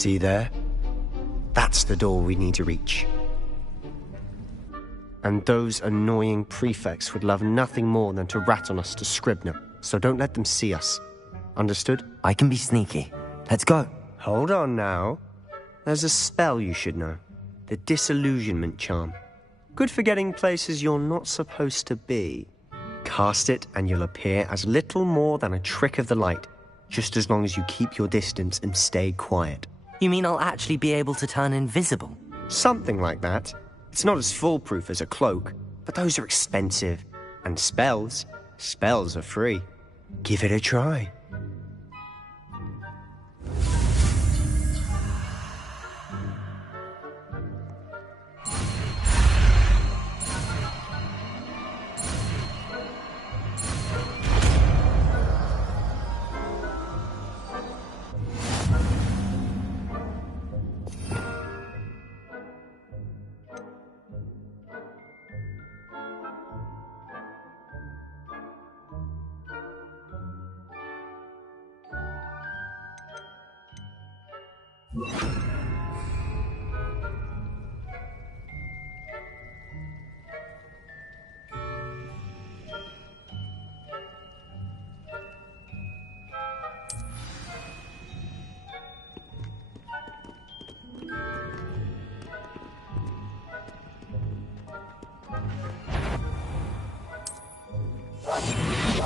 See there? That's the door we need to reach. And those annoying prefects would love nothing more than to rat on us to Scribner, so don't let them see us. Understood? I can be sneaky. Let's go. Hold on now. There's a spell you should know. The Disillusionment Charm. Good for getting places you're not supposed to be. Cast it and you'll appear as little more than a trick of the light, just as long as you keep your distance and stay quiet. You mean I'll actually be able to turn invisible? Something like that. It's not as foolproof as a cloak, but those are expensive. And spells are free. Give it a try.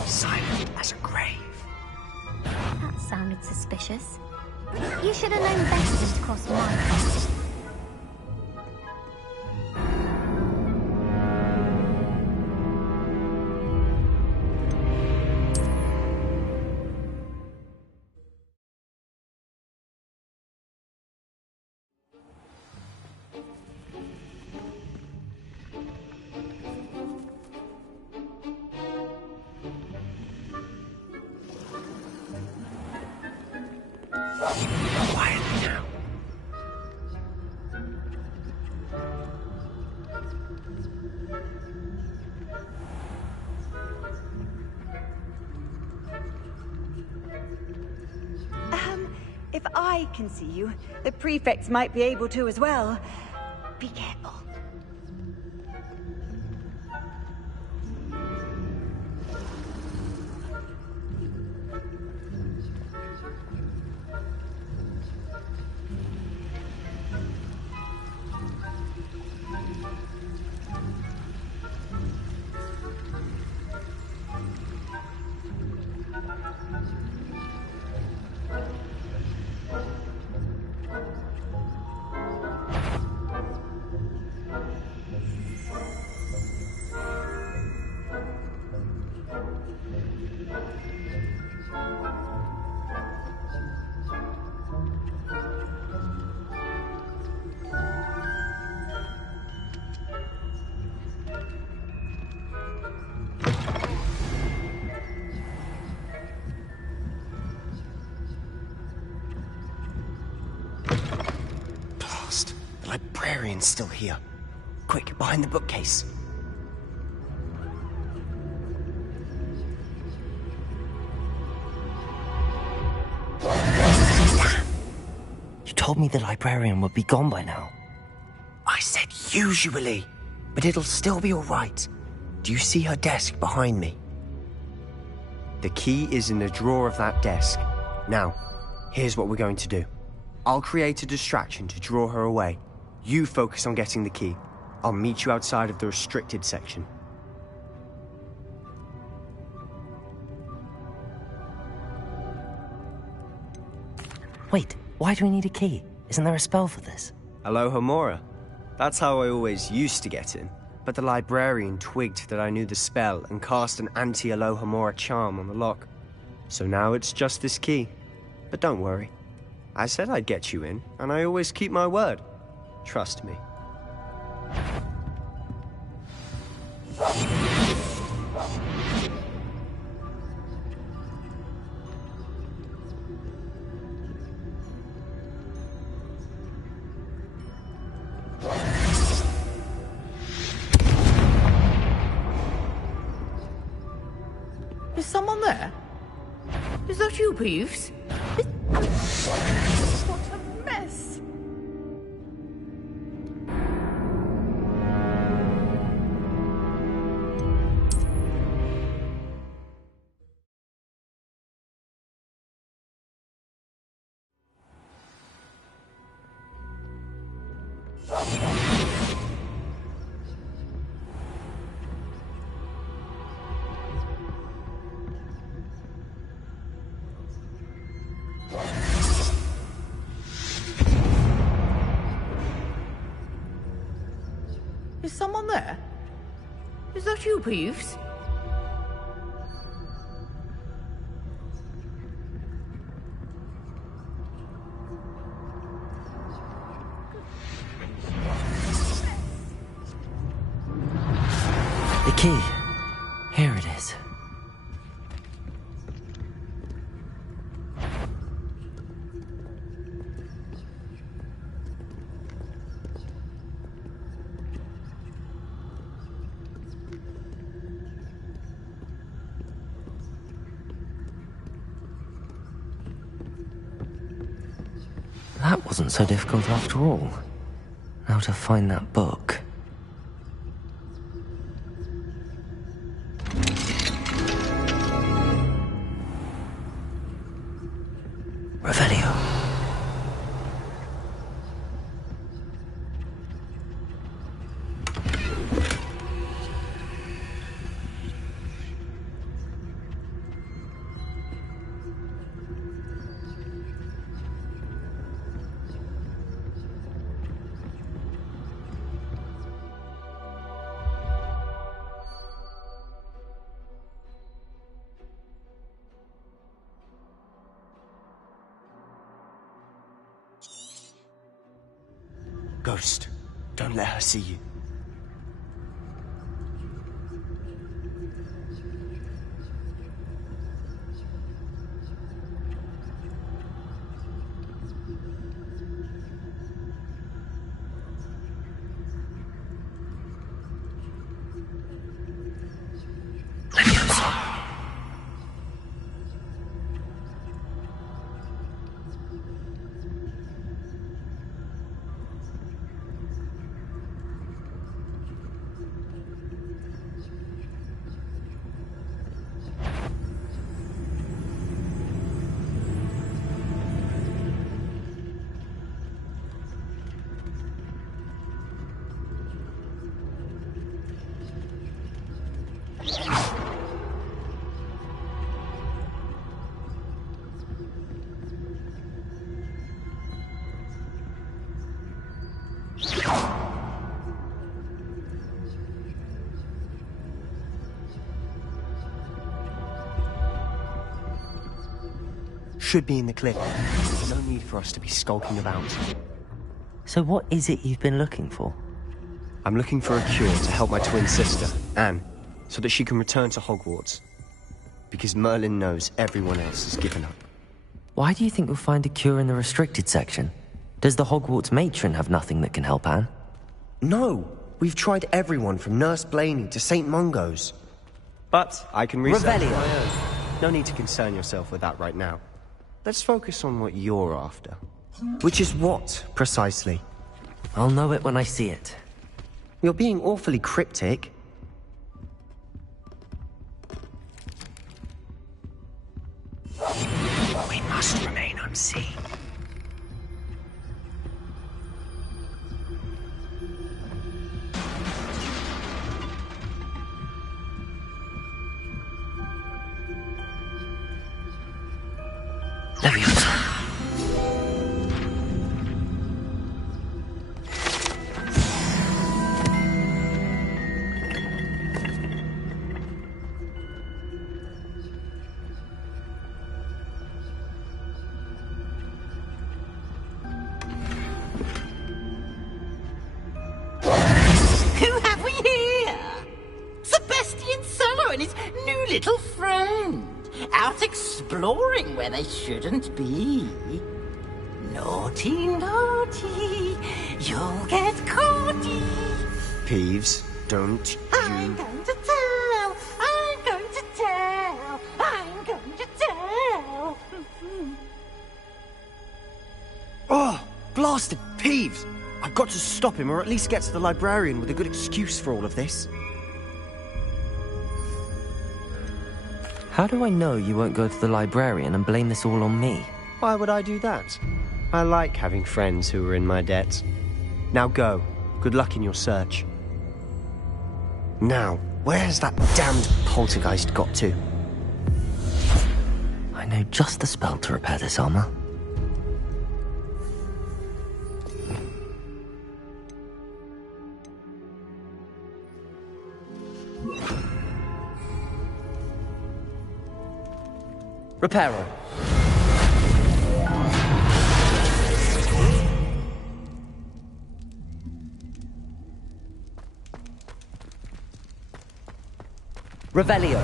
Silent as a grave. That sounded suspicious. You should have known better than to cross my path. Quietly now. If I can see you, the prefects might be able to as well. Be careful. The librarian's still here. Quick, behind the bookcase. Damn! You told me the librarian would be gone by now. I said usually, but it'll still be all right. Do you see her desk behind me? The key is in the drawer of that desk. Now, here's what we're going to do. I'll create a distraction to draw her away. You focus on getting the key. I'll meet you outside of the restricted section. Wait, why do we need a key? Isn't there a spell for this? Alohomora. That's how I always used to get in. But the librarian twigged that I knew the spell and cast an anti-Alohomora charm on the lock. So now it's just this key. But don't worry. I said I'd get you in, and I always keep my word. Trust me. Is someone there? Is that you, Peeves? What a mess! that you, Peeves? The key. Here it is. That wasn't so difficult after all. Now to find that book. Revelio. Ghost, don't let her see you. Should be in the cliff. No need for us to be skulking about. So what is it you've been looking for? I'm looking for a cure to help my twin sister, Anne, so that she can return to Hogwarts. Because Merlin knows everyone else has given up. Why do you think we'll find a cure in the restricted section? Does the Hogwarts matron have nothing that can help Anne? No! We've tried everyone from Nurse Blaney to St. Mungo's. But I can research Revelio. my own. No need to concern yourself with that right now. Let's focus on what you're after. Which is what, precisely? I'll know it when I see it. You're being awfully cryptic. We must remain unseen. Leviosa. Who have we here? Sebastian Solo and his new little friend. Out exploring where they shouldn't be. Naughty, naughty. You'll get caughty. Peeves, don't I'm you... going to tell. I'm going to tell. I'm going to tell. Oh, blasted Peeves! I've got to stop him, or at least get to the librarian with a good excuse for all of this. How do I know you won't go to the librarian and blame this all on me? Why would I do that? I like having friends who are in my debt. Now go. Good luck in your search. Now, where's that damned poltergeist got to? I know just the spell to repair this armor. Reparo. Revelio.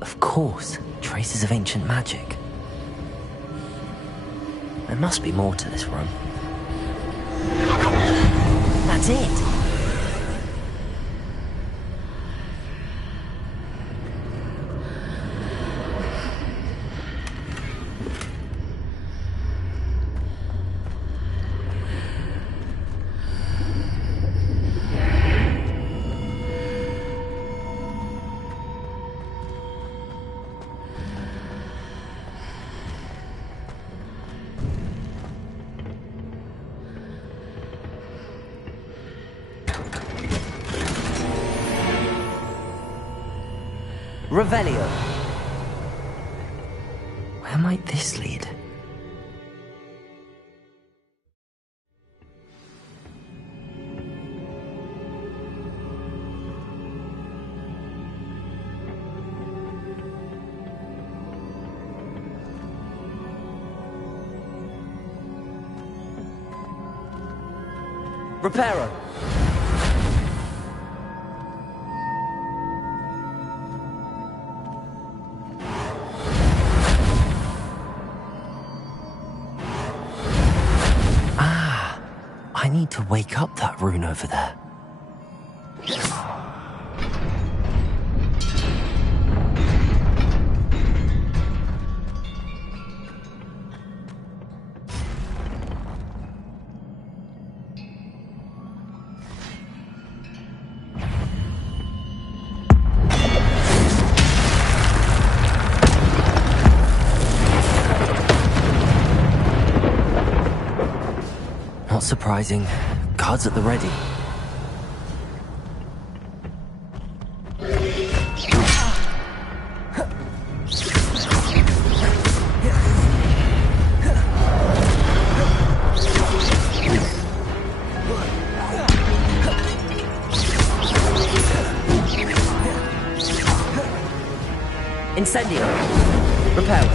Of course, traces of ancient magic. There must be more to this room. That's it! Revelio. Where might this lead? Reparo. I need to wake up that rune over there. Not surprising. Guards at the ready. Incendio. Repel.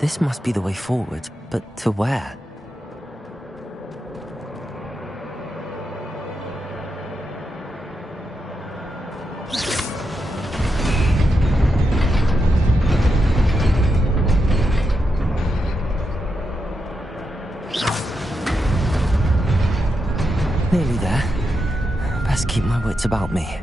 This must be the way forward, but to where? Nearly there. Best keep my wits about me.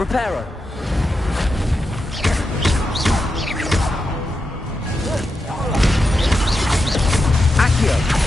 Reparo. Accio.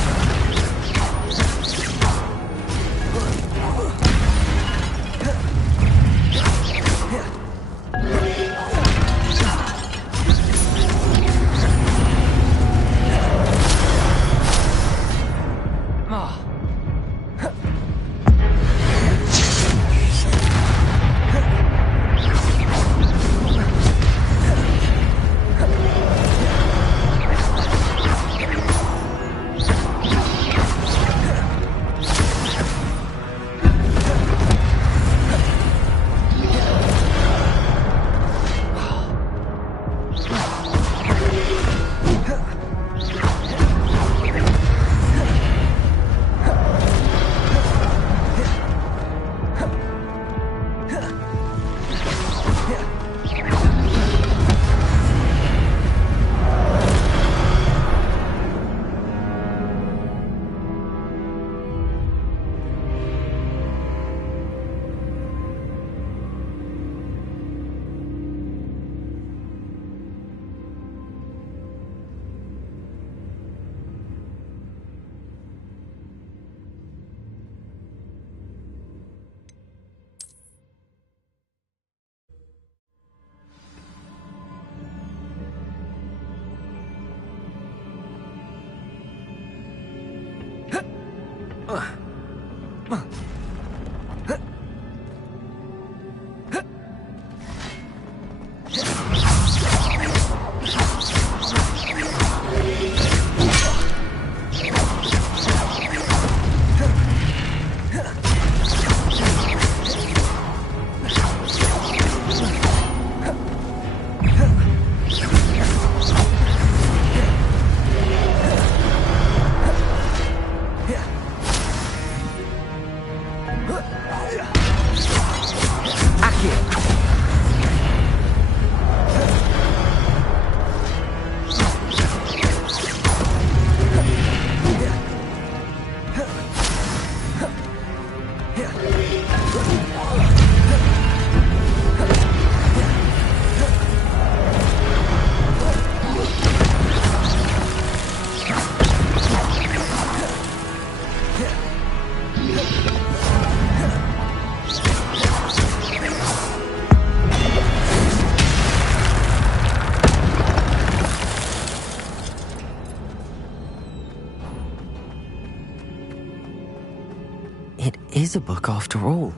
It is a book after all.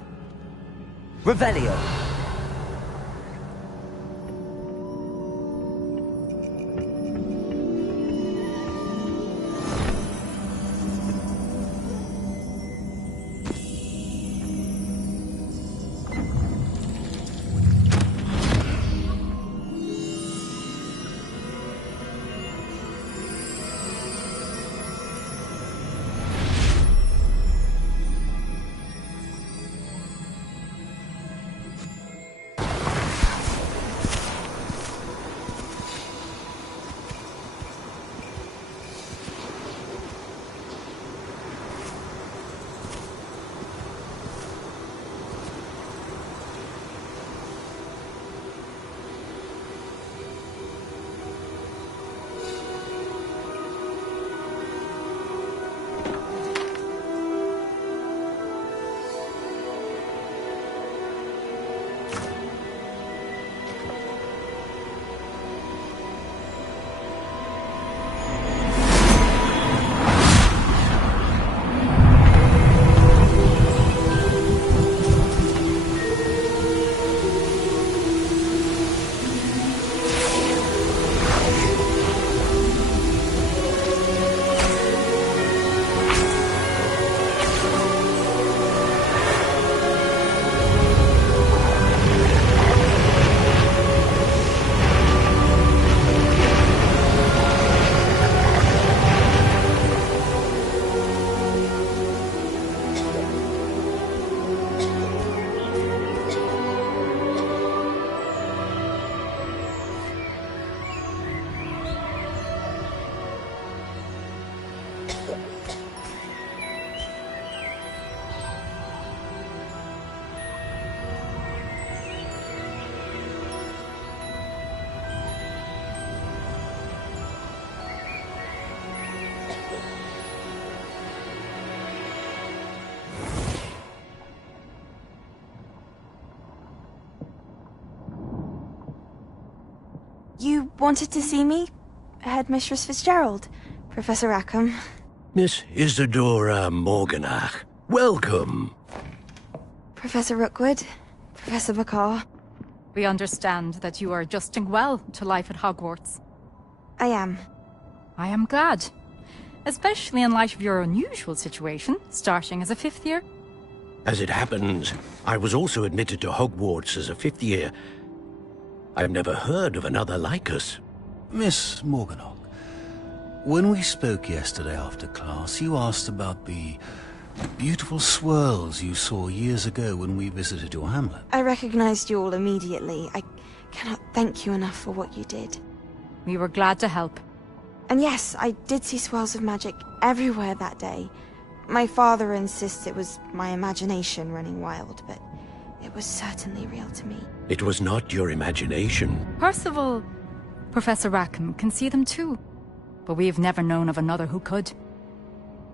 Revelio. You wanted to see me? Headmistress Fitzgerald, Professor Rackham. Miss Isadora Morganach, welcome. Professor Rookwood, Professor Bakar. We understand that you are adjusting well to life at Hogwarts. I am. I am glad. Especially in light of your unusual situation, starting as a 5th year. As it happens, I was also admitted to Hogwarts as a 5th year. I've never heard of another like us. Miss Morganach, when we spoke yesterday after class, you asked about the beautiful swirls you saw years ago when we visited your hamlet. I recognized you all immediately. I cannot thank you enough for what you did. We were glad to help. And yes, I did see swirls of magic everywhere that day. My father insists it was my imagination running wild, but it was certainly real to me. It was not your imagination. Percival, Professor Rackham can see them too. But we have never known of another who could.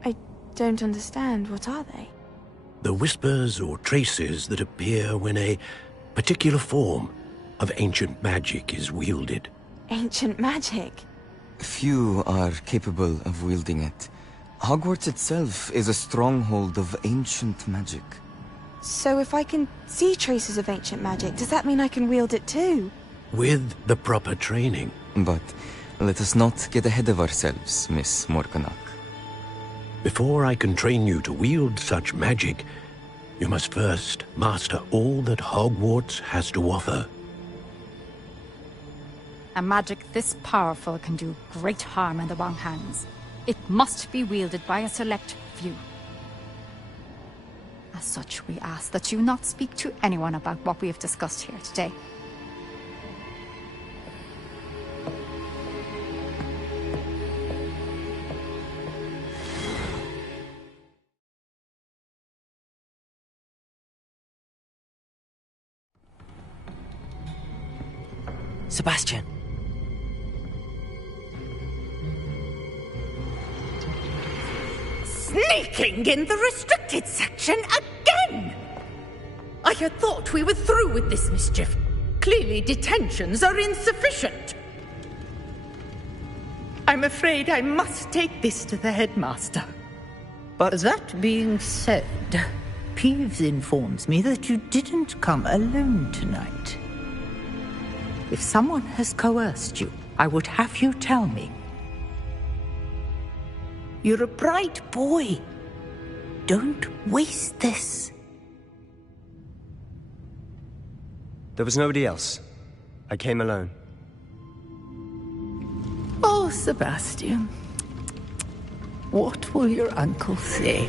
I don't understand. What are they? The whispers or traces that appear when a particular form of ancient magic is wielded. Ancient magic? Few are capable of wielding it. Hogwarts itself is a stronghold of ancient magic. So if I can see traces of ancient magic, does that mean I can wield it too? With the proper training. But let us not get ahead of ourselves, Miss Morganach. Before I can train you to wield such magic, you must first master all that Hogwarts has to offer. A magic this powerful can do great harm in the wrong hands. It must be wielded by a select few. As such, we ask that you not speak to anyone about what we have discussed here today. Sebastian. Sneaking in the restricted section again! I had thought we were through with this mischief. Clearly detentions are insufficient. I'm afraid I must take this to the headmaster. But that being said, Peeves informs me that you didn't come alone tonight. If someone has coerced you, I would have you tell me. You're a bright boy. Don't waste this. There was nobody else. I came alone. Oh, Sebastian. What will your uncle say?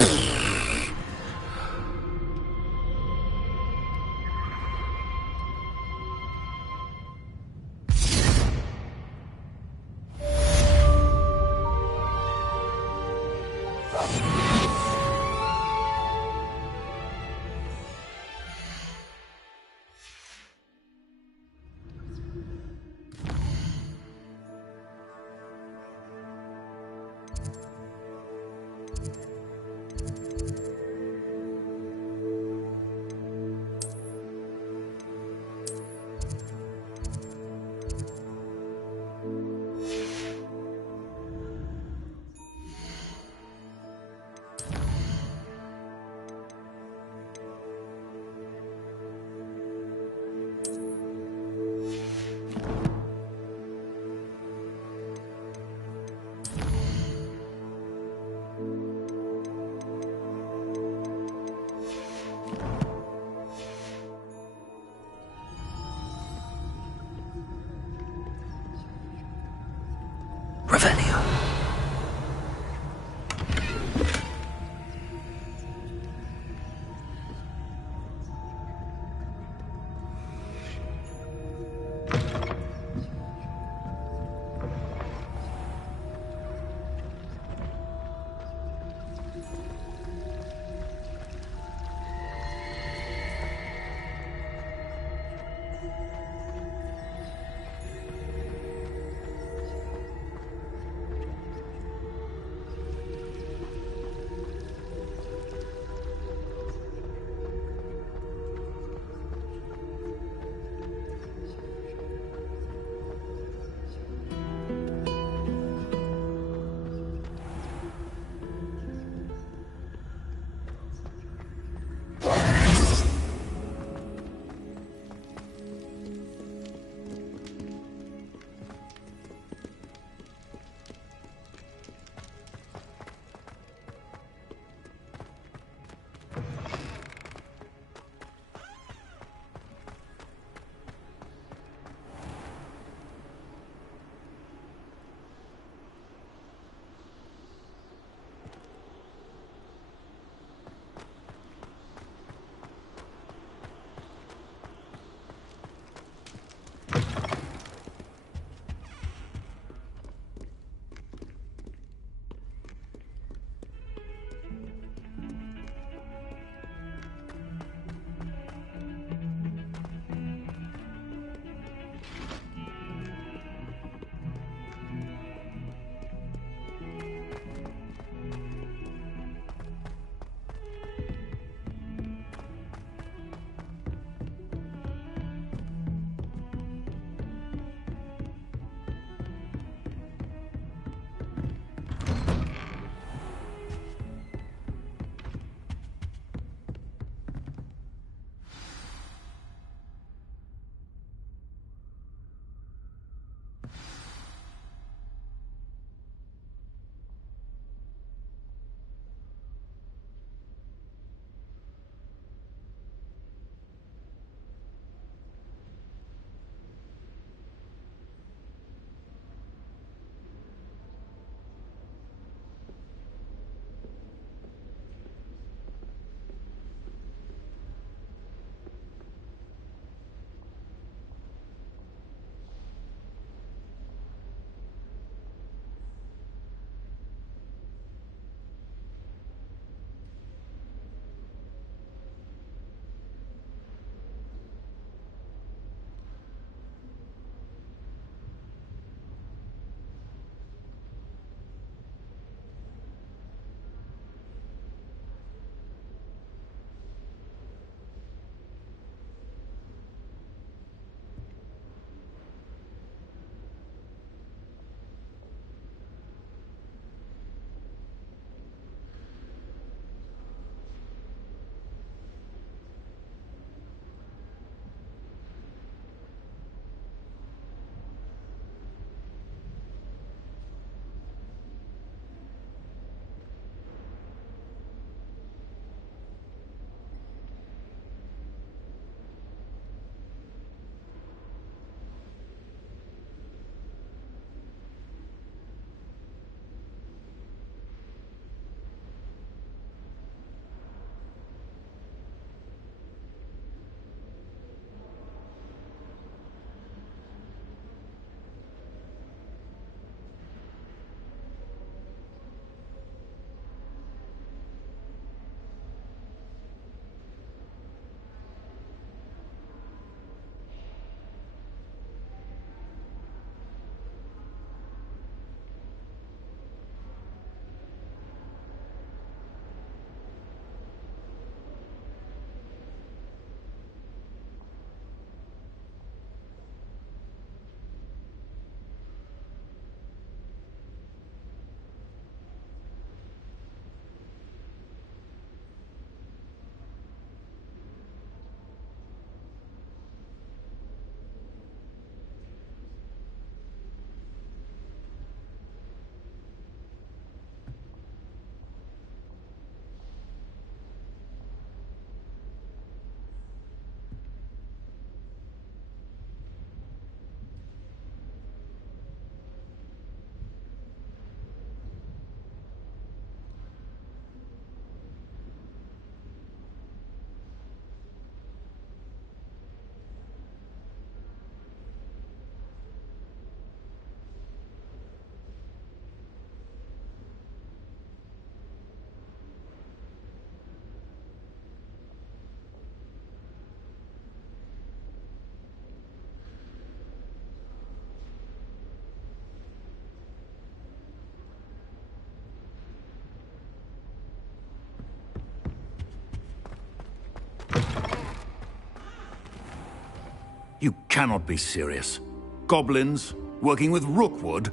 You cannot be serious. Goblins working with Rookwood?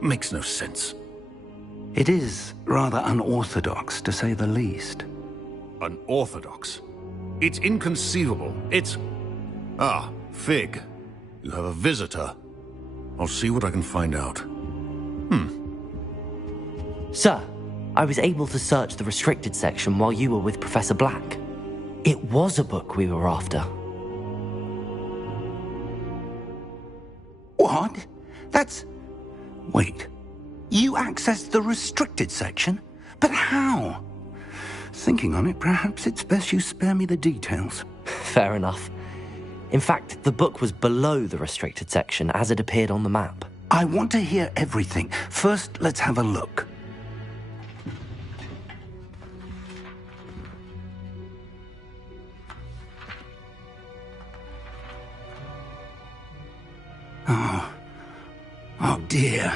Makes no sense. It is rather unorthodox, to say the least. Unorthodox? It's inconceivable. It's... Ah, Fig. You have a visitor. I'll see what I can find out. Sir, I was able to search the restricted section while you were with Professor Black. It was a book we were after. What? That's... Wait. You accessed the restricted section? But how? Thinking on it, perhaps it's best you spare me the details. Fair enough. In fact, the book was below the restricted section as it appeared on the map. I want to hear everything. First, let's have a look. Oh dear.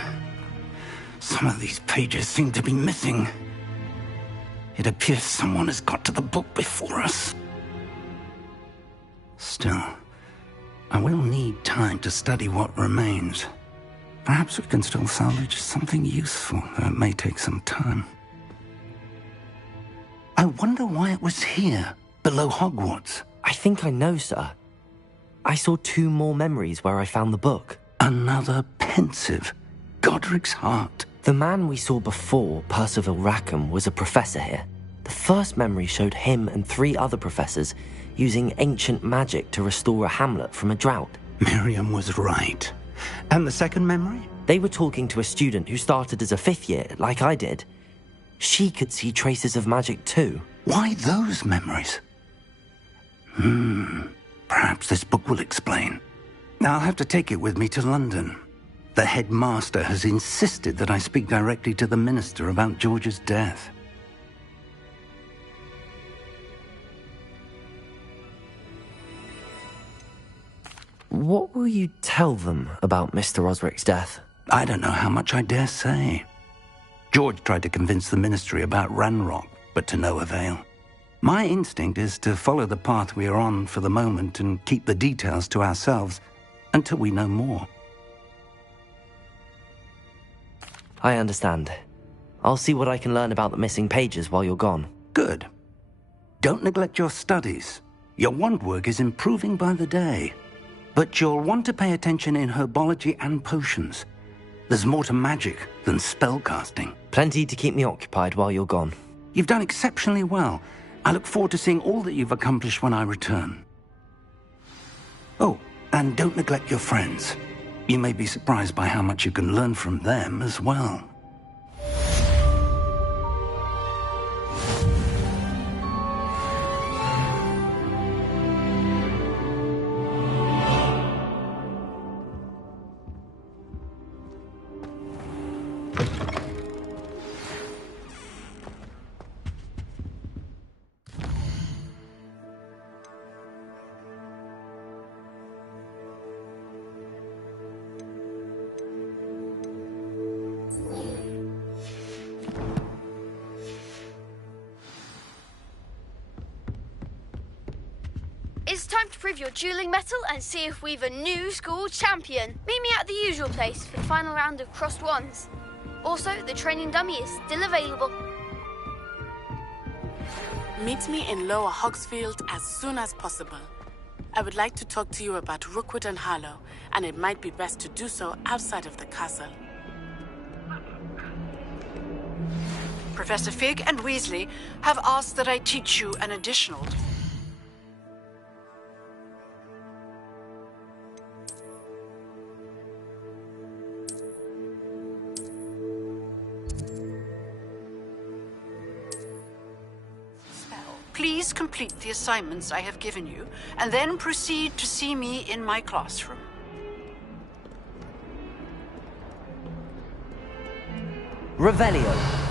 Some of these pages seem to be missing. It appears someone has got to the book before us. Still, I will need time to study what remains. Perhaps we can still salvage something useful, though it may take some time. I wonder why it was here, below Hogwarts. I think I know, sir. I saw 2 more memories where I found the book. Another pensive. Godric's heart. The man we saw before, Percival Rackham, was a professor here. The first memory showed him and 3 other professors using ancient magic to restore a hamlet from a drought. Miriam was right. And the second memory? They were talking to a student who started as a 5th year, like I did. She could see traces of magic too. Why those memories? Perhaps this book will explain. I'll have to take it with me to London. The headmaster has insisted that I speak directly to the minister about George's death. What will you tell them about Mr. Osric's death? I don't know how much I dare say. George tried to convince the ministry about Ranrock, but to no avail. My instinct is to follow the path we are on for the moment and keep the details to ourselves until we know more. I understand. I'll see what I can learn about the missing pages while you're gone. Good. Don't neglect your studies. Your wand work is improving by the day. But you'll want to pay attention in herbology and potions. There's more to magic than spellcasting. Plenty to keep me occupied while you're gone. You've done exceptionally well. I look forward to seeing all that you've accomplished when I return. Oh, and don't neglect your friends. You may be surprised by how much you can learn from them as well. It's time to prove your dueling mettle and see if we've a new school champion. Meet me at the usual place for the final round of crossed wands. Also, the training dummy is still available. Meet me in Lower Hogsfield as soon as possible. I would like to talk to you about Rookwood and Harlow, and it might be best to do so outside of the castle. Professor Fig and Weasley have asked that I teach you an additional... Please complete the assignments I have given you, and then proceed to see me in my classroom. Revelio.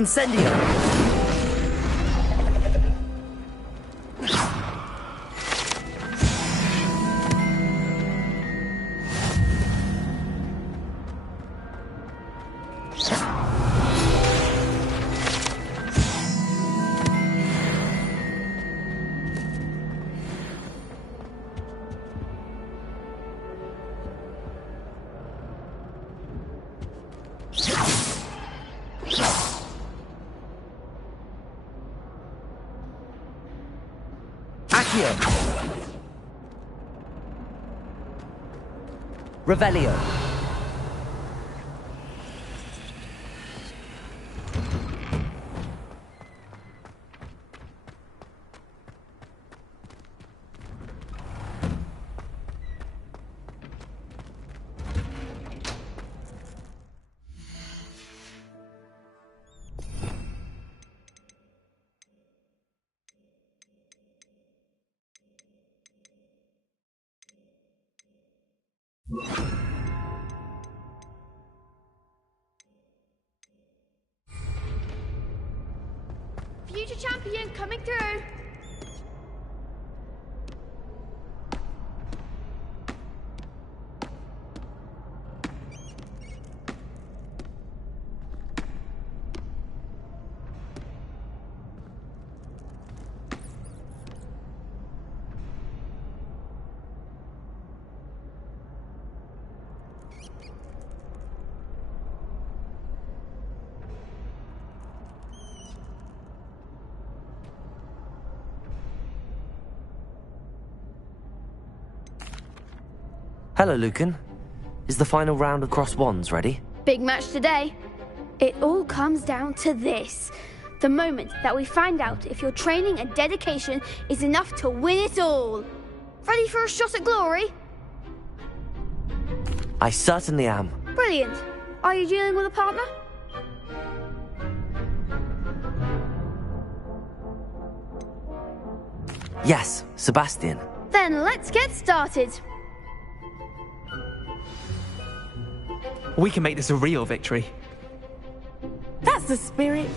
Incendio! Revelio. Future champion coming through. Hello, Lucan. Is the final round across wands ready? Big match today. It all comes down to this. The moment that we find out if your training and dedication is enough to win it all. Ready for a shot at glory? I certainly am. Brilliant. Are you dealing with a partner? Yes, Sebastian. Then let's get started. We can make this a real victory. That's the spirit.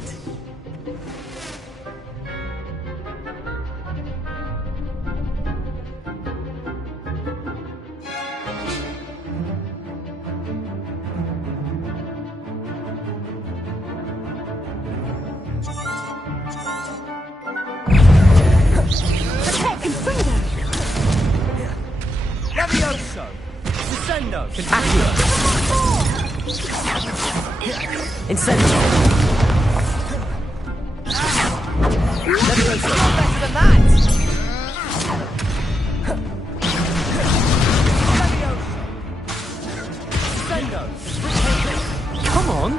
Levioso! Descendo! Incendio! Levioso! Better than that! Levioso! Descendo! Come on!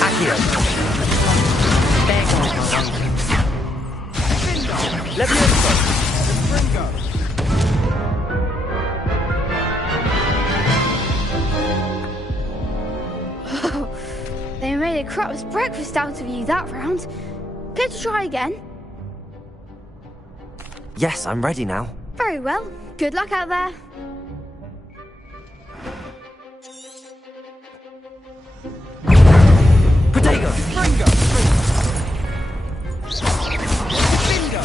Accio! Levioso! Springo! They made a crap's breakfast out of you that round. Care to try again? Yes, I'm ready now. Very well. Good luck out there. Protego! Springo! Bingo!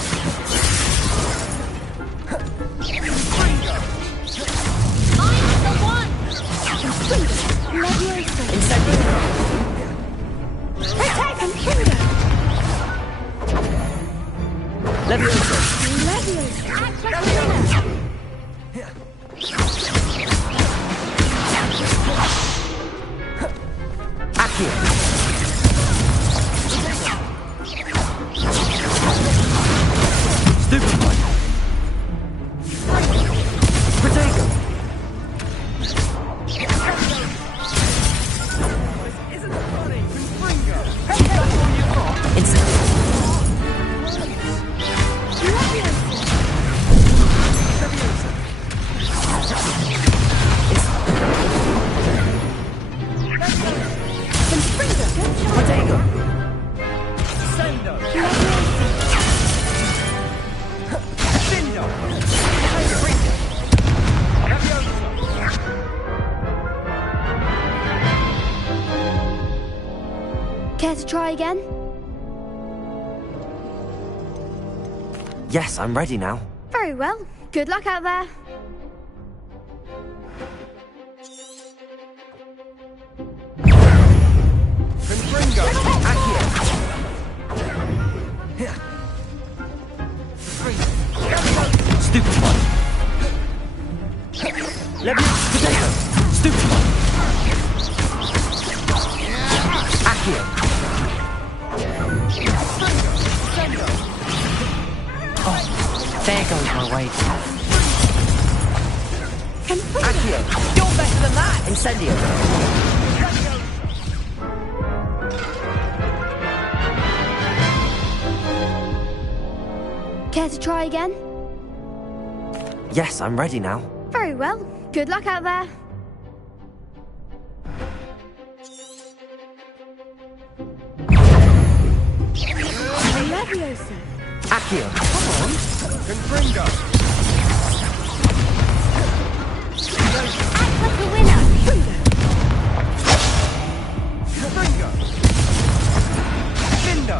Springo! I'm the one! Levioso! Incendio! Attack and finger! Levioso! Levioso! Act like a winner! Accio! Stupefy! Protego! Isn't it funny? Springo! Incendio! Levioso! try again? Yes, I'm ready now. Very well. Good luck out there. Stupid one. Potato. Stupid one. Accio. Oh, there goes my way. Accio. You're better than that. Incendio. Care to try again? Yes, I'm ready now. Very well. Good luck out there. Leviosa. Accio. Come on. Confringo. Act like a winner. Confringo. Findo.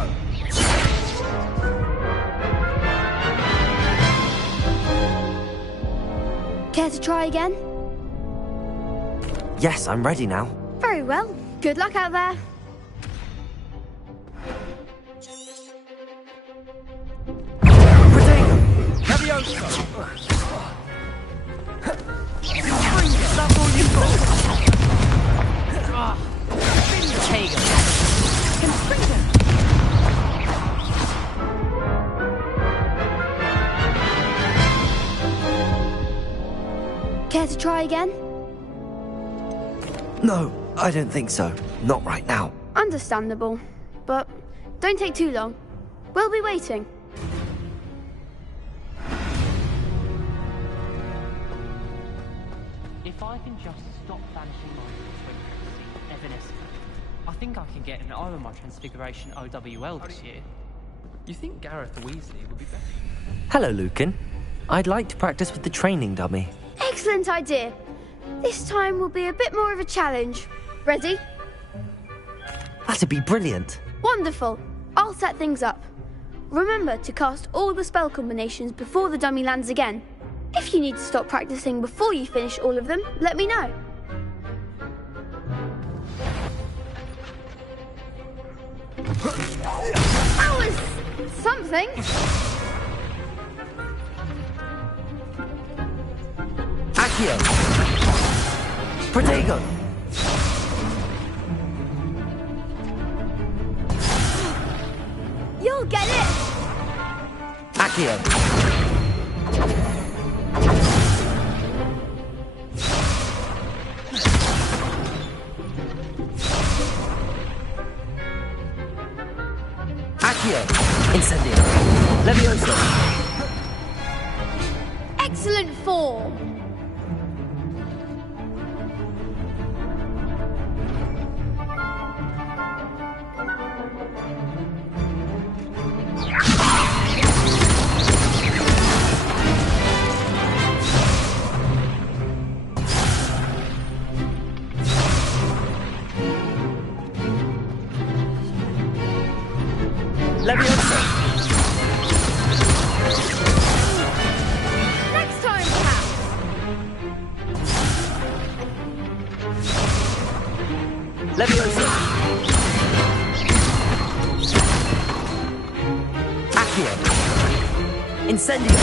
Care to try again? Yes, I'm ready now. Very well. Good luck out there. Leviosa. That's all you've got. Potato. Confringo. Care to try again? No, I don't think so. Not right now. Understandable. But don't take too long. We'll be waiting. If I can just stop banishing my twin pregnancy, Evanesca, I think I can get an Aroma Transfiguration OWL this year. You think Gareth Weasley would be better? Hello, Lucan. I'd like to practice with the training dummy. Excellent idea. This time will be a bit more of a challenge. Ready? That'd be brilliant. Wonderful. I'll set things up. Remember to cast all the spell combinations before the dummy lands again. If you need to stop practicing before you finish all of them, let me know. That was something. Accio. Protego. You'll get it. Accio. Accio. Incendio. Leviosa. Excellent form. Leviosa. Next time, perhaps. Leviosa. Accio. Incendio.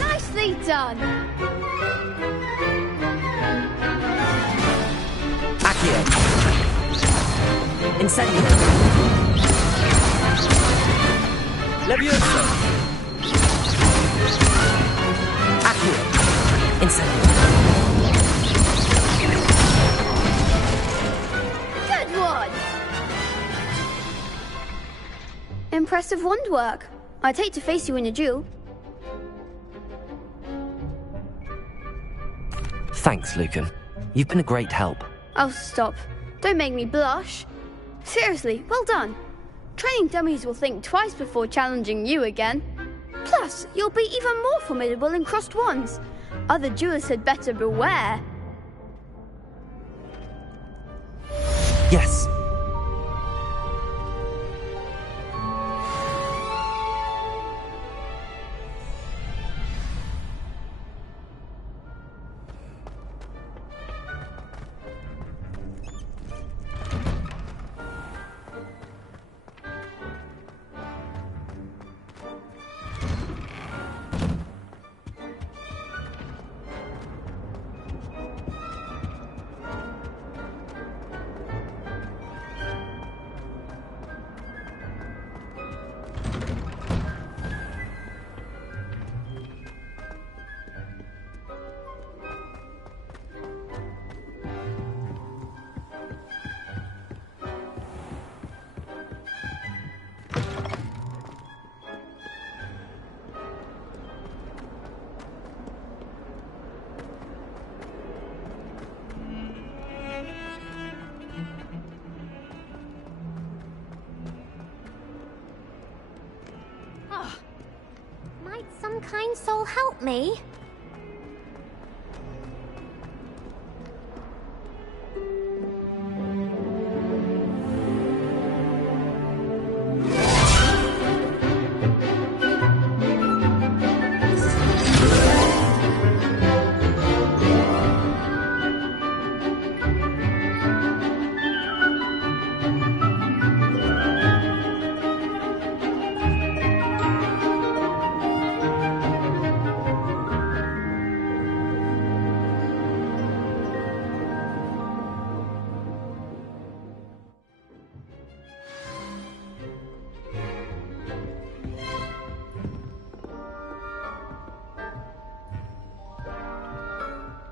Nicely done. Accio. Incendio. Leviosa. Accio. Incendio. Good one. Impressive wand work. I'd hate to face you in a duel. Thanks, Lucan. You've been a great help. Oh, stop. Don't make me blush. Seriously, well done. Training dummies will think twice before challenging you again. Plus, you'll be even more formidable in crossed wands. Other duelists had better beware. Yes. some kind soul help me?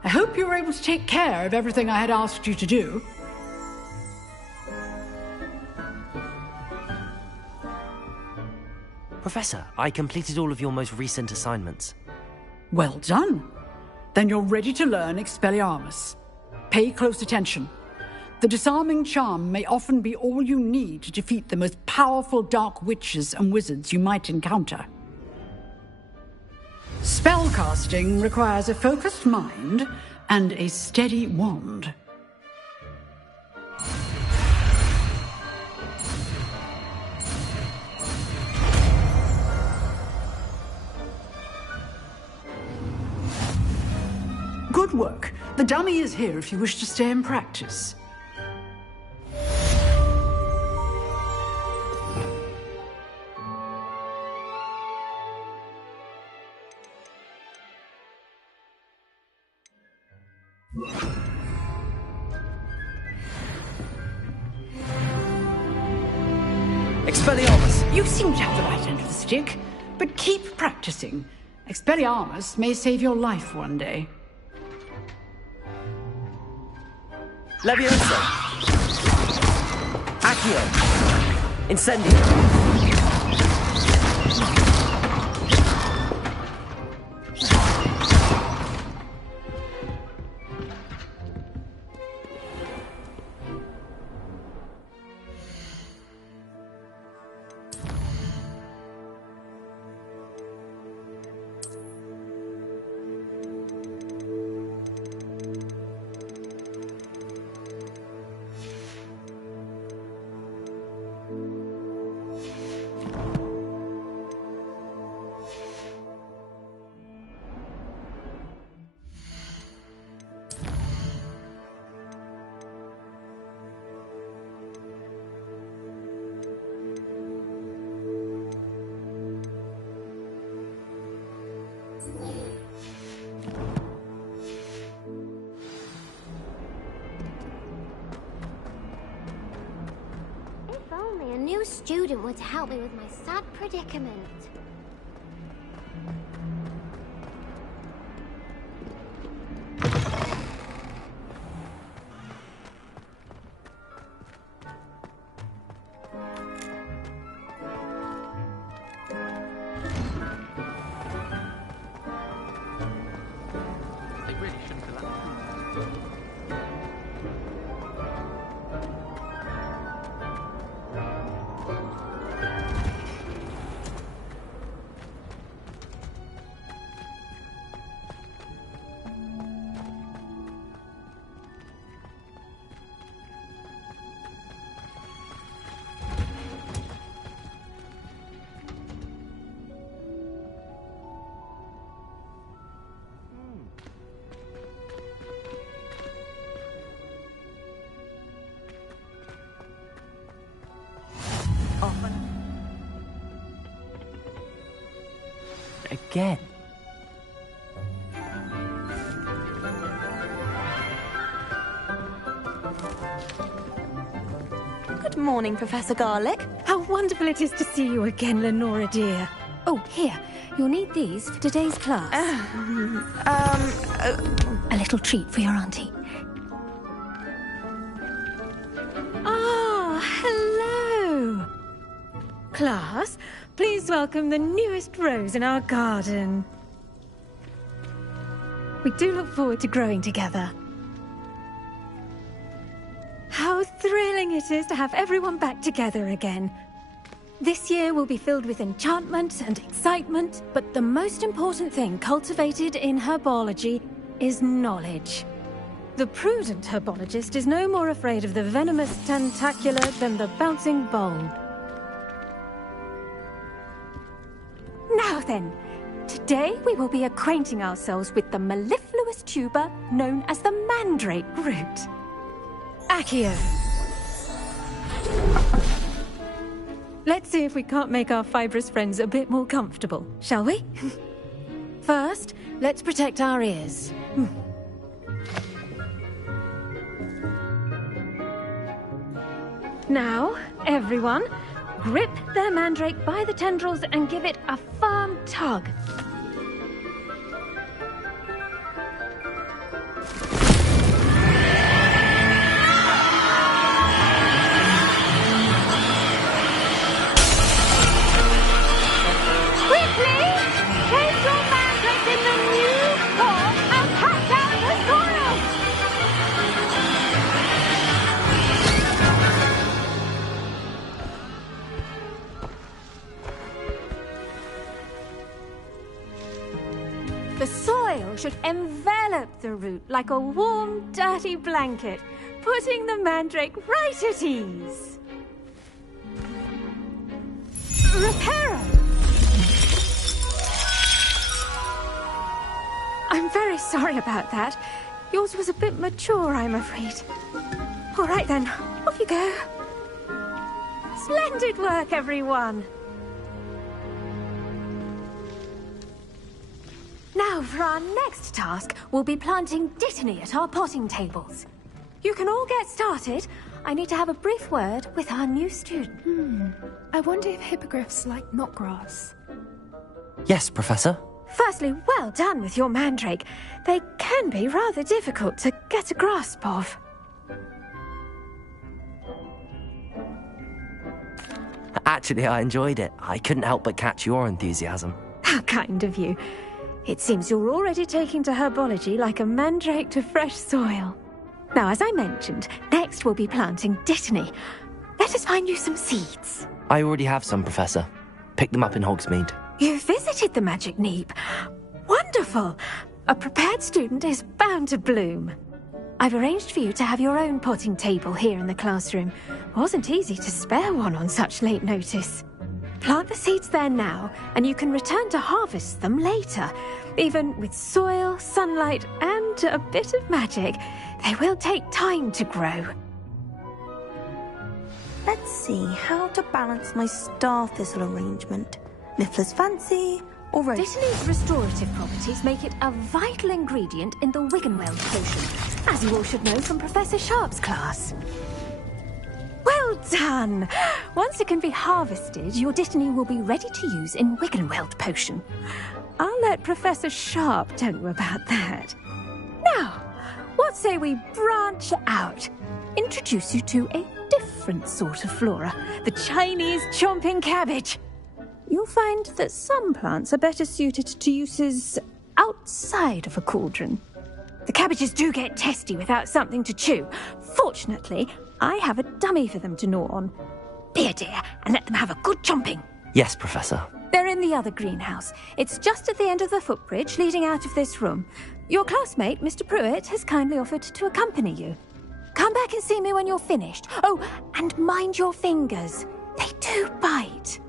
I hope you were able to take care of everything I had asked you to do. Professor, I completed all of your most recent assignments. Well done. Then you're ready to learn Expelliarmus. Pay close attention. The disarming charm may often be all you need to defeat the most powerful dark witches and wizards you might encounter. Spellcasting requires a focused mind and a steady wand. Good work. The dummy is here if you wish to stay and practice. Expelliarmus! You seem to have the right end of the stick, but keep practicing. Expelliarmus may save your life one day. Leviosa! Accio! Incendio! New student would help me with my sad predicament. They really shouldn't have let me. Again. Good morning, Professor Garlick. How wonderful it is to see you again, Lenora dear. Oh, here. You'll need these for today's class. A little treat for your auntie. Ah, hello. Class, please welcome the newest rose in our garden. We do look forward to growing together. How thrilling it is to have everyone back together again. This year will be filled with enchantment and excitement, but the most important thing cultivated in herbology is knowledge. The prudent herbologist is no more afraid of the venomous tentacular than the bouncing bulb. Now then, today we will be acquainting ourselves with the mellifluous tuber known as the mandrake root. Accio. Let's see if we can't make our fibrous friends a bit more comfortable, shall we? First, let's protect our ears. Now, everyone, grip their mandrake by the tendrils and give it a firm tug. The soil should envelop the root like a warm, dirty blanket, putting the mandrake right at ease. Reparo! I'm very sorry about that. Yours was a bit mature, I'm afraid. All right then, off you go. Splendid work, everyone. Now, for our next task, we'll be planting dittany at our potting tables. You can all get started. I need to have a brief word with our new student. I wonder if hippogriffs like knotgrass. Yes, Professor. Firstly, well done with your mandrake. They can be rather difficult to get a grasp of. Actually, I enjoyed it. I couldn't help but catch your enthusiasm. How kind of you. It seems you're already taking to herbology like a mandrake to fresh soil. Now, as I mentioned, next we'll be planting dittany. Let us find you some seeds. I already have some, Professor. Picked them up in Hogsmeade. You visited the Magic Neep. Wonderful! A prepared student is bound to bloom. I've arranged for you to have your own potting table here in the classroom. Wasn't easy to spare one on such late notice. Plant the seeds there now, and you can return to harvest them later. Even with soil, sunlight, and a bit of magic, they will take time to grow. Let's see how to balance my star thistle arrangement. Niffler's fancy, or rose. Dittany's restorative properties make it a vital ingredient in the Wiggenweld potion, as you all should know from Professor Sharp's class. Well done! Once it can be harvested, your dittany will be ready to use in Wiggenweld potion. I'll let Professor Sharp tell you about that. Now, what say we branch out? Introduce you to a different sort of flora, the Chinese chomping cabbage. You'll find that some plants are better suited to uses outside of a cauldron. The cabbages do get testy without something to chew. Fortunately, I have a dummy for them to gnaw on. Be a dear and let them have a good chomping. Yes, Professor. They're in the other greenhouse. It's just at the end of the footbridge leading out of this room. Your classmate, Mr. Pruitt, has kindly offered to accompany you. Come back and see me when you're finished. Oh, and mind your fingers. They do bite.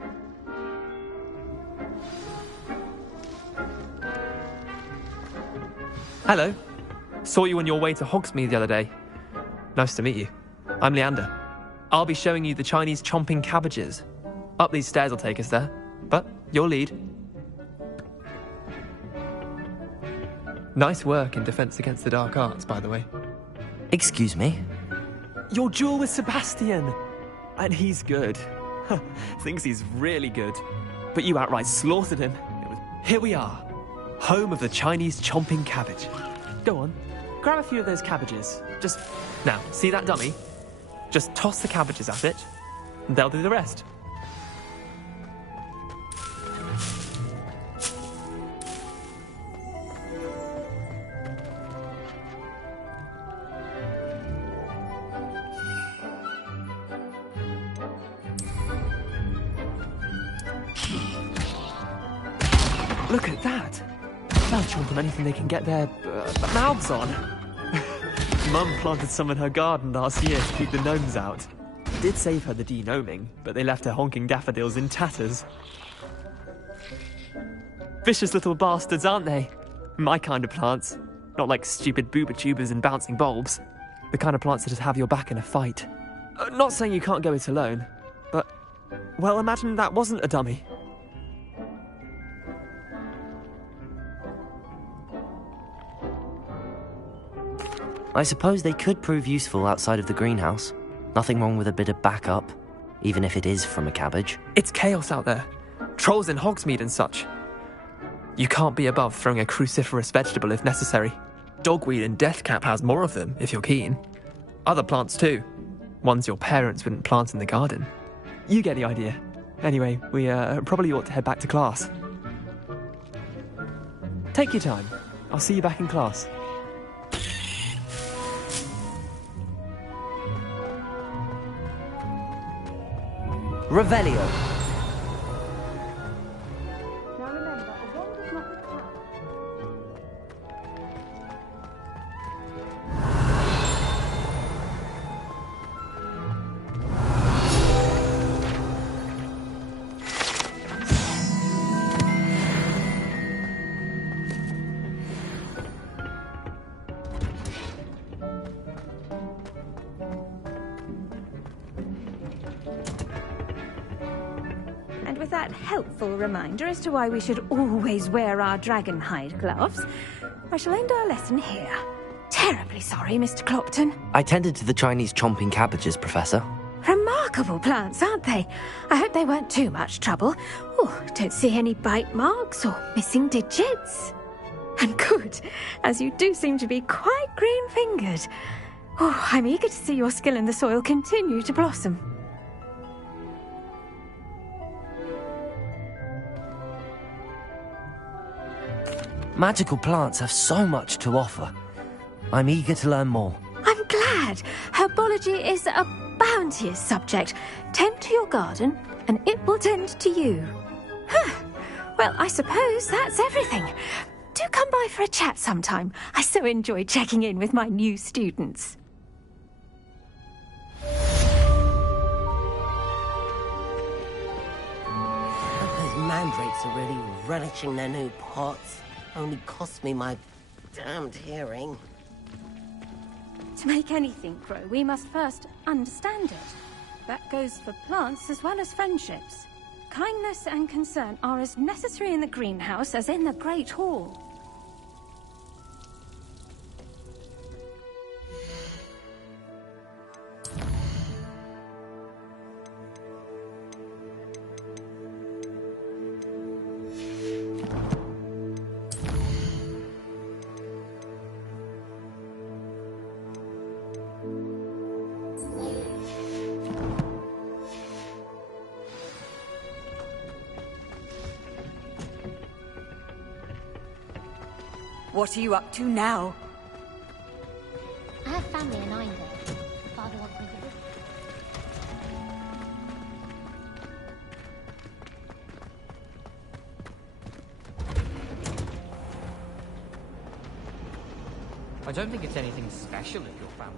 Hello. Saw you on your way to Hogsmeade the other day. Nice to meet you. I'm Leander. I'll be showing you the Chinese chomping cabbages. Up these stairs will take us there, but your lead. Nice work in Defense Against the Dark Arts, by the way. Excuse me? Your duel with Sebastian! And he's good. Thinks he's really good. But you outright slaughtered him. Here we are. Home of the Chinese chomping cabbage. Go on, grab a few of those cabbages. Just, now, see that dummy? Just toss the cabbages at it, and they'll do the rest. Look at that. They'll chomp on anything they can get their mouths on. Mum planted some in her garden last year to keep the gnomes out. Did save her the denoming, but they left her honking daffodils in tatters. Vicious little bastards, aren't they? My kind of plants. Not like stupid booba tubers and bouncing bulbs. The kind of plants that just have your back in a fight. Not saying you can't go it alone, but, well, imagine that wasn't a dummy. I suppose they could prove useful outside of the greenhouse. Nothing wrong with a bit of backup, even if it is from a cabbage. It's chaos out there. Trolls in Hogsmeade and such. You can't be above throwing a cruciferous vegetable if necessary. Dogweed and deathcap has more of them, if you're keen. Other plants too. Ones your parents wouldn't plant in the garden. You get the idea. Anyway, we probably ought to head back to class. Take your time. I'll see you back in class. Revelio. With that helpful reminder as to why we should always wear our dragon hide gloves, I shall end our lesson here. Terribly sorry, Mr. Clopton. I tended to the Chinese chomping cabbages, Professor. Remarkable plants, aren't they? I hope they weren't too much trouble. Oh, don't see any bite marks or missing digits. And good, as you do seem to be quite green-fingered. Oh, I'm eager to see your skill in the soil continue to blossom. Magical plants have so much to offer. I'm eager to learn more. I'm glad. Herbology is a bounteous subject. Tend to your garden, and it will tend to you. Well, I suppose that's everything. Do come by for a chat sometime. I so enjoy checking in with my new students. Those mandrakes are really relishing their new pots. Only cost me my damned hearing. To make anything grow, we must first understand it. That goes for plants as well as friendships. Kindness and concern are as necessary in the greenhouse as in the Great Hall. What are you up to now? I have family in Indo. Father wants me to visit. I don't think it's anything special if your family.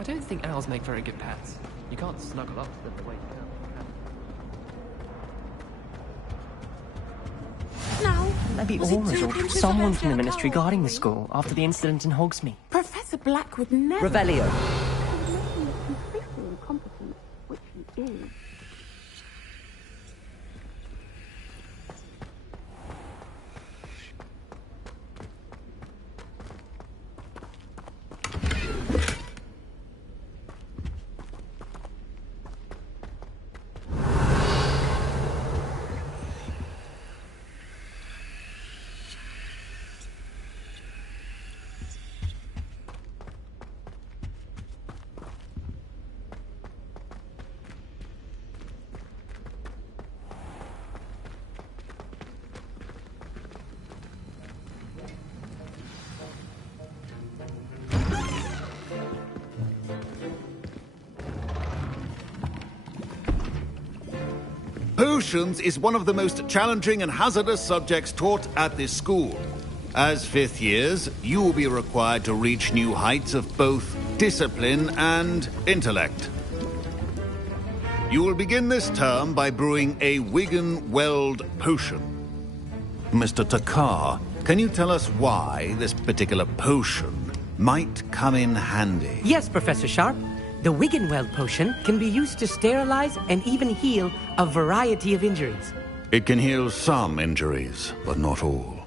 I don't think owls make very good pets. You can't snuggle up to them the way you can. No. Maybe Was it Aura's too or pinches someone of from the their ministry cowl? guarding the school after the incident in Hogsmeade. Professor Black would never... Revelio. Completely incompetent, which he is. Potions is one of the most challenging and hazardous subjects taught at this school. As fifth years, you will be required to reach new heights of both discipline and intellect. You will begin this term by brewing a Wiggenweld potion. Mr. Takar, can you tell us why this particular potion might come in handy? Yes, Professor Sharp. The Wiggenweld potion can be used to sterilize and even heal a variety of injuries. It can heal some injuries, but not all.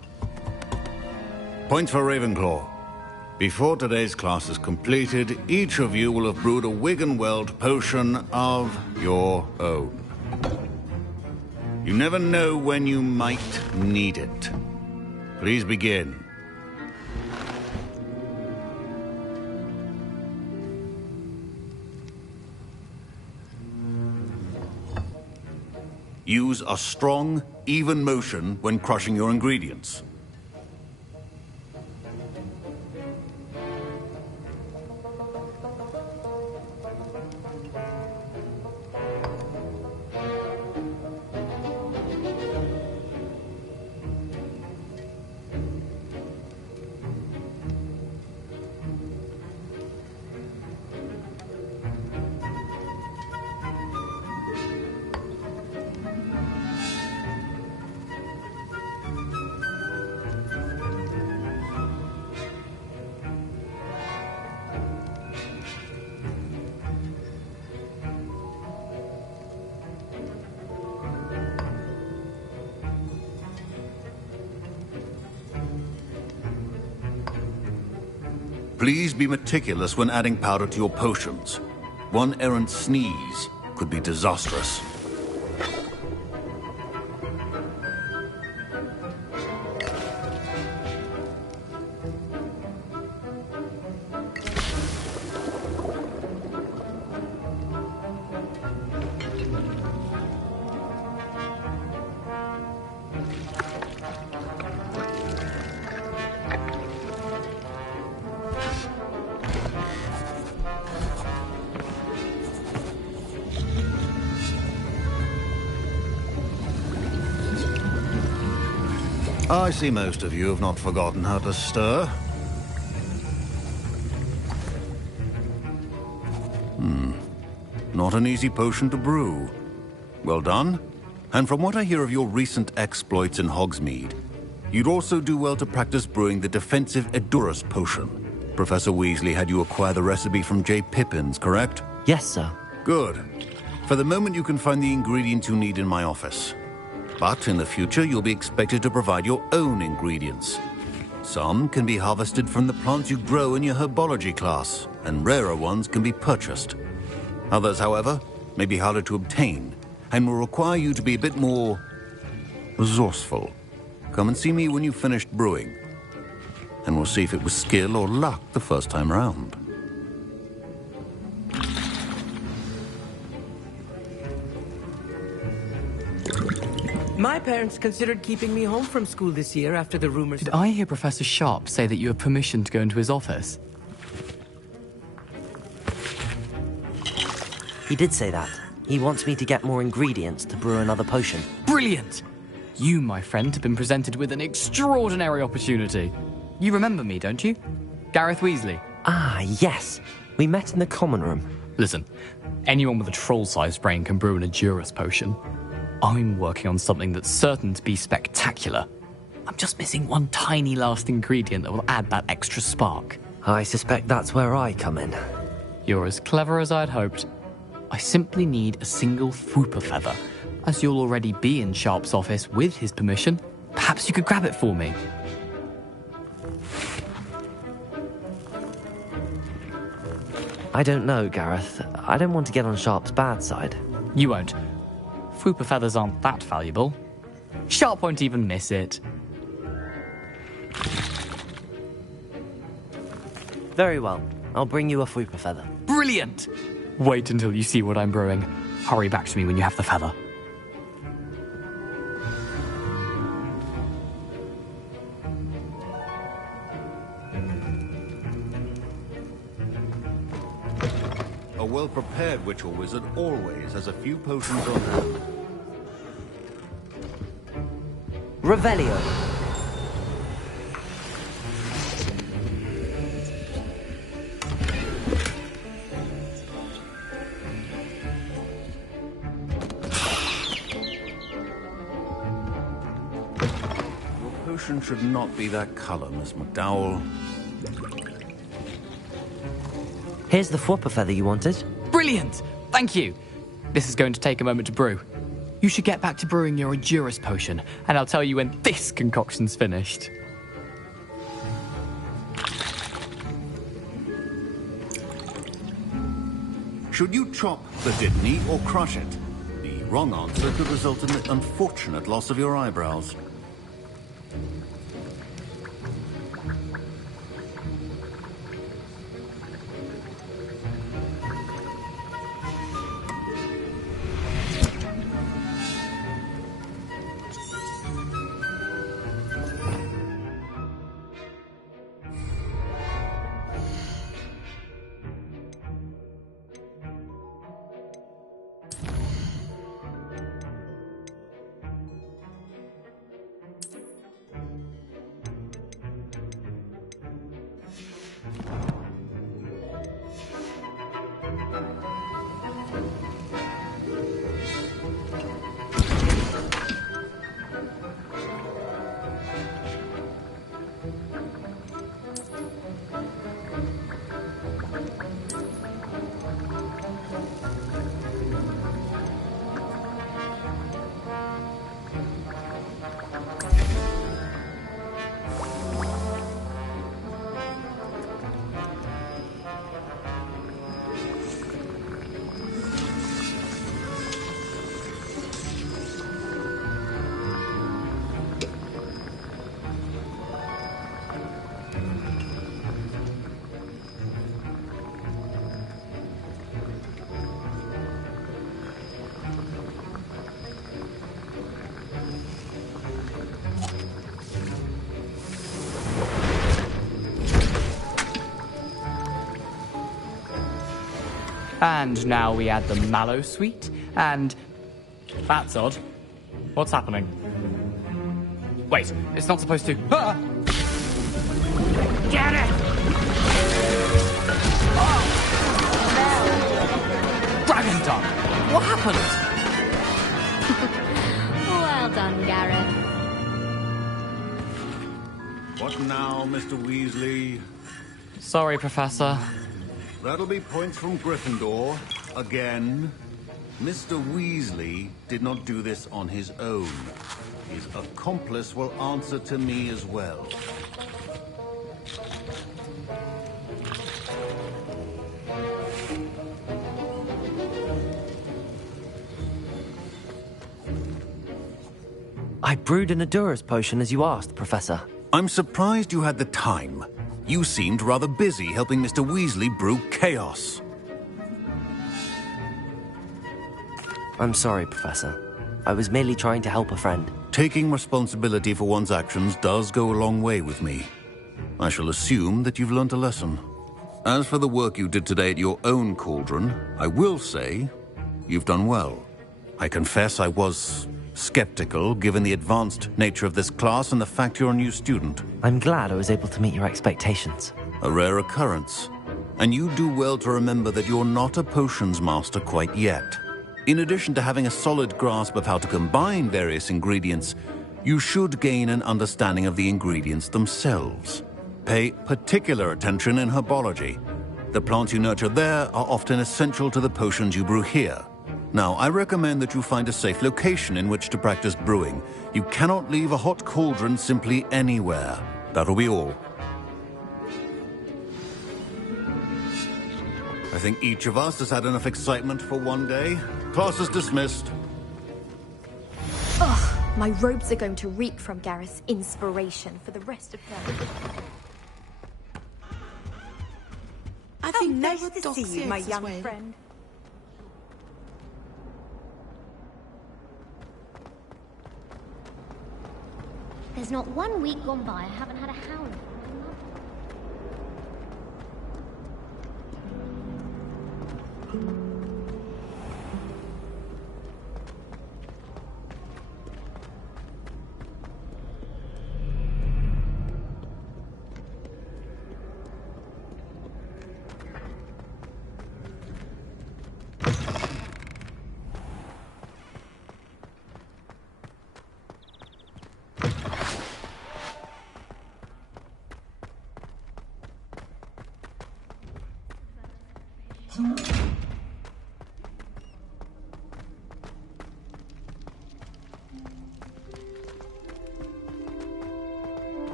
Point for Ravenclaw. Before today's class is completed, each of you will have brewed a Wiggenweld potion of your own. You never know when you might need it. Please begin. Use a strong, even motion when crushing your ingredients. Please be meticulous when adding powder to your potions. One errant sneeze could be disastrous. I see most of you have not forgotten how to stir. Not an easy potion to brew. Well done. And from what I hear of your recent exploits in Hogsmeade, you'd also do well to practice brewing the defensive Edurus potion. Professor Weasley had you acquire the recipe from J. Pippins, correct? Yes, sir. Good. For the moment, you can find the ingredients you need in my office. But in the future, you'll be expected to provide your own ingredients. Some can be harvested from the plants you grow in your herbology class, and rarer ones can be purchased. Others, however, may be harder to obtain, and will require you to be a bit more resourceful. Come and see me when you've finished brewing, and we'll see if it was skill or luck the first time around. My parents considered keeping me home from school this year after the rumors... Did I hear Professor Sharp say that you have permission to go into his office? He did say that. He wants me to get more ingredients to brew another potion. Brilliant! You, my friend, have been presented with an extraordinary opportunity. You remember me, don't you? Gareth Weasley. Ah, yes. We met in the common room. Listen, anyone with a troll-sized brain can brew an Edurus potion. I'm working on something that's certain to be spectacular. I'm just missing one tiny last ingredient that will add that extra spark. I suspect that's where I come in. You're as clever as I'd hoped. I simply need a single Fwooper feather. As you'll already be in Sharp's office with his permission, perhaps you could grab it for me. I don't know, Gareth. I don't want to get on Sharp's bad side. You won't. Fwooper feathers aren't that valuable. Sharp won't even miss it. Very well. I'll bring you a Fwooper feather. Brilliant! Wait until you see what I'm brewing. Hurry back to me when you have the feather. A well-prepared witch or wizard always has a few potions on hand. Revelio. Your potion should not be that color, Miss McDowell. Here's the Fwopper feather you wanted. Brilliant! Thank you. This is going to take a moment to brew. You should get back to brewing your Endurus potion, and I'll tell you when this concoction's finished. Should you chop the Didney or crush it? The wrong answer could result in the unfortunate loss of your eyebrows. And now we add the mallow sweet, and... That's odd. What's happening? Wait, it's not supposed to... Ah! Get it! Oh! Dragon Duck! What happened? Well done, Gareth. What now, Mr. Weasley? Sorry, Professor. That'll be points from Gryffindor. Again. Mr. Weasley did not do this on his own. His accomplice will answer to me as well. I brewed an Endurus potion as you asked, Professor. I'm surprised you had the time. You seemed rather busy helping Mr. Weasley brew chaos. I'm sorry, Professor. I was merely trying to help a friend. Taking responsibility for one's actions does go a long way with me. I shall assume that you've learnt a lesson. As for the work you did today at your own cauldron, I will say you've done well. I confess I was skeptical, given the advanced nature of this class and the fact you're a new student. I'm glad I was able to meet your expectations. A rare occurrence. And you do well to remember that you're not a potions master quite yet. In addition to having a solid grasp of how to combine various ingredients, you should gain an understanding of the ingredients themselves. Pay particular attention in herbology. The plants you nurture there are often essential to the potions you brew here. Now, I recommend that you find a safe location in which to practice brewing. You cannot leave a hot cauldron simply anywhere. That'll be all. I think each of us has had enough excitement for one day. Class is dismissed. Ugh, my robes are going to reek from Gareth's inspiration for the rest of them. I think nice never to see you, my young friend. There's not 1 week gone by I haven't had a howl.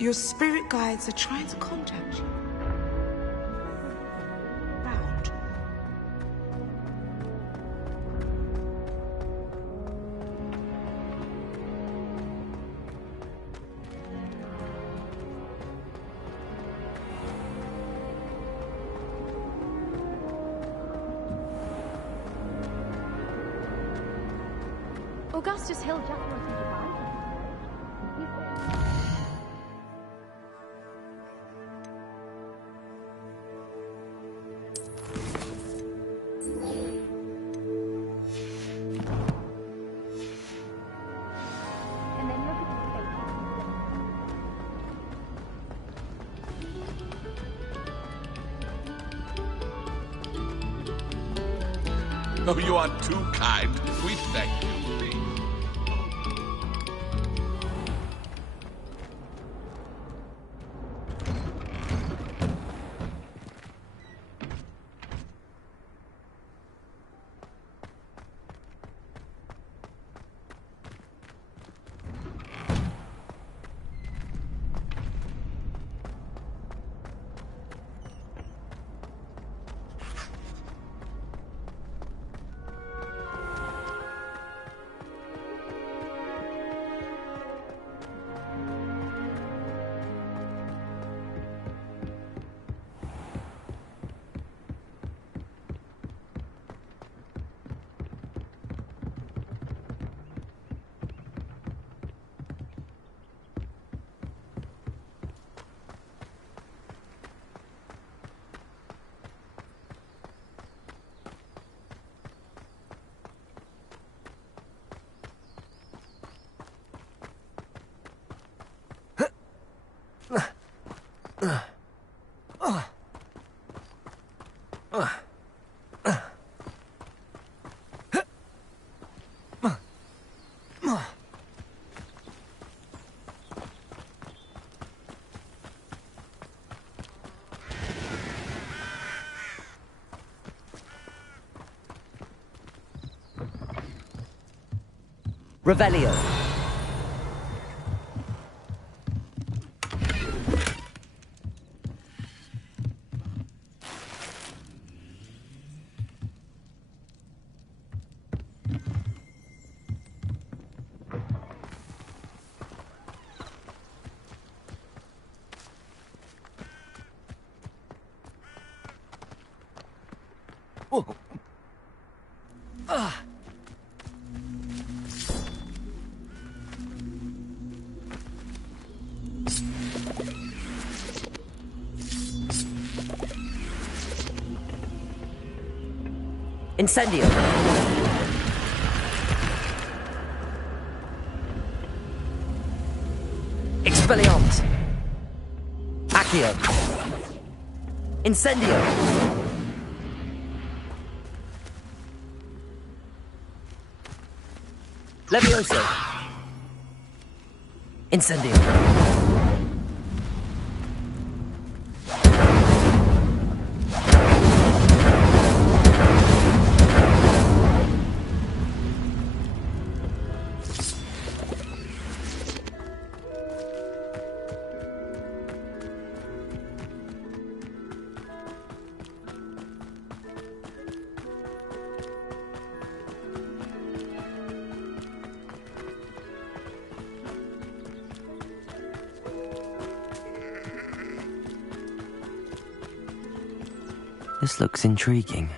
Your spirit guides are trying to contact you. Round. Augustus Hill just wants you to buy them. Oh, you are too kind. We thank you. Revelio. Incendio. Expelliarmus. Accio. Incendio. Levioso. Incendio. This looks intriguing.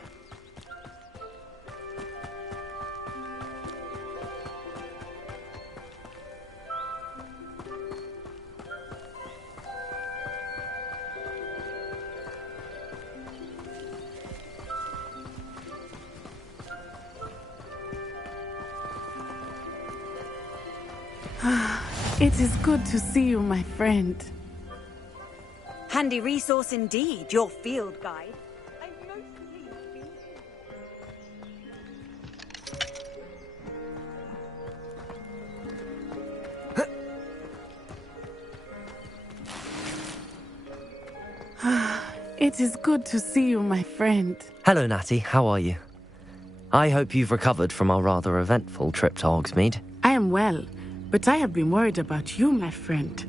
It is good to see you, my friend. Handy resource indeed, your field guide. I'm most pleased. It is good to see you, my friend. Hello, Natty. How are you? I hope you've recovered from our rather eventful trip to Hogsmeade. I am well, but I have been worried about you, my friend.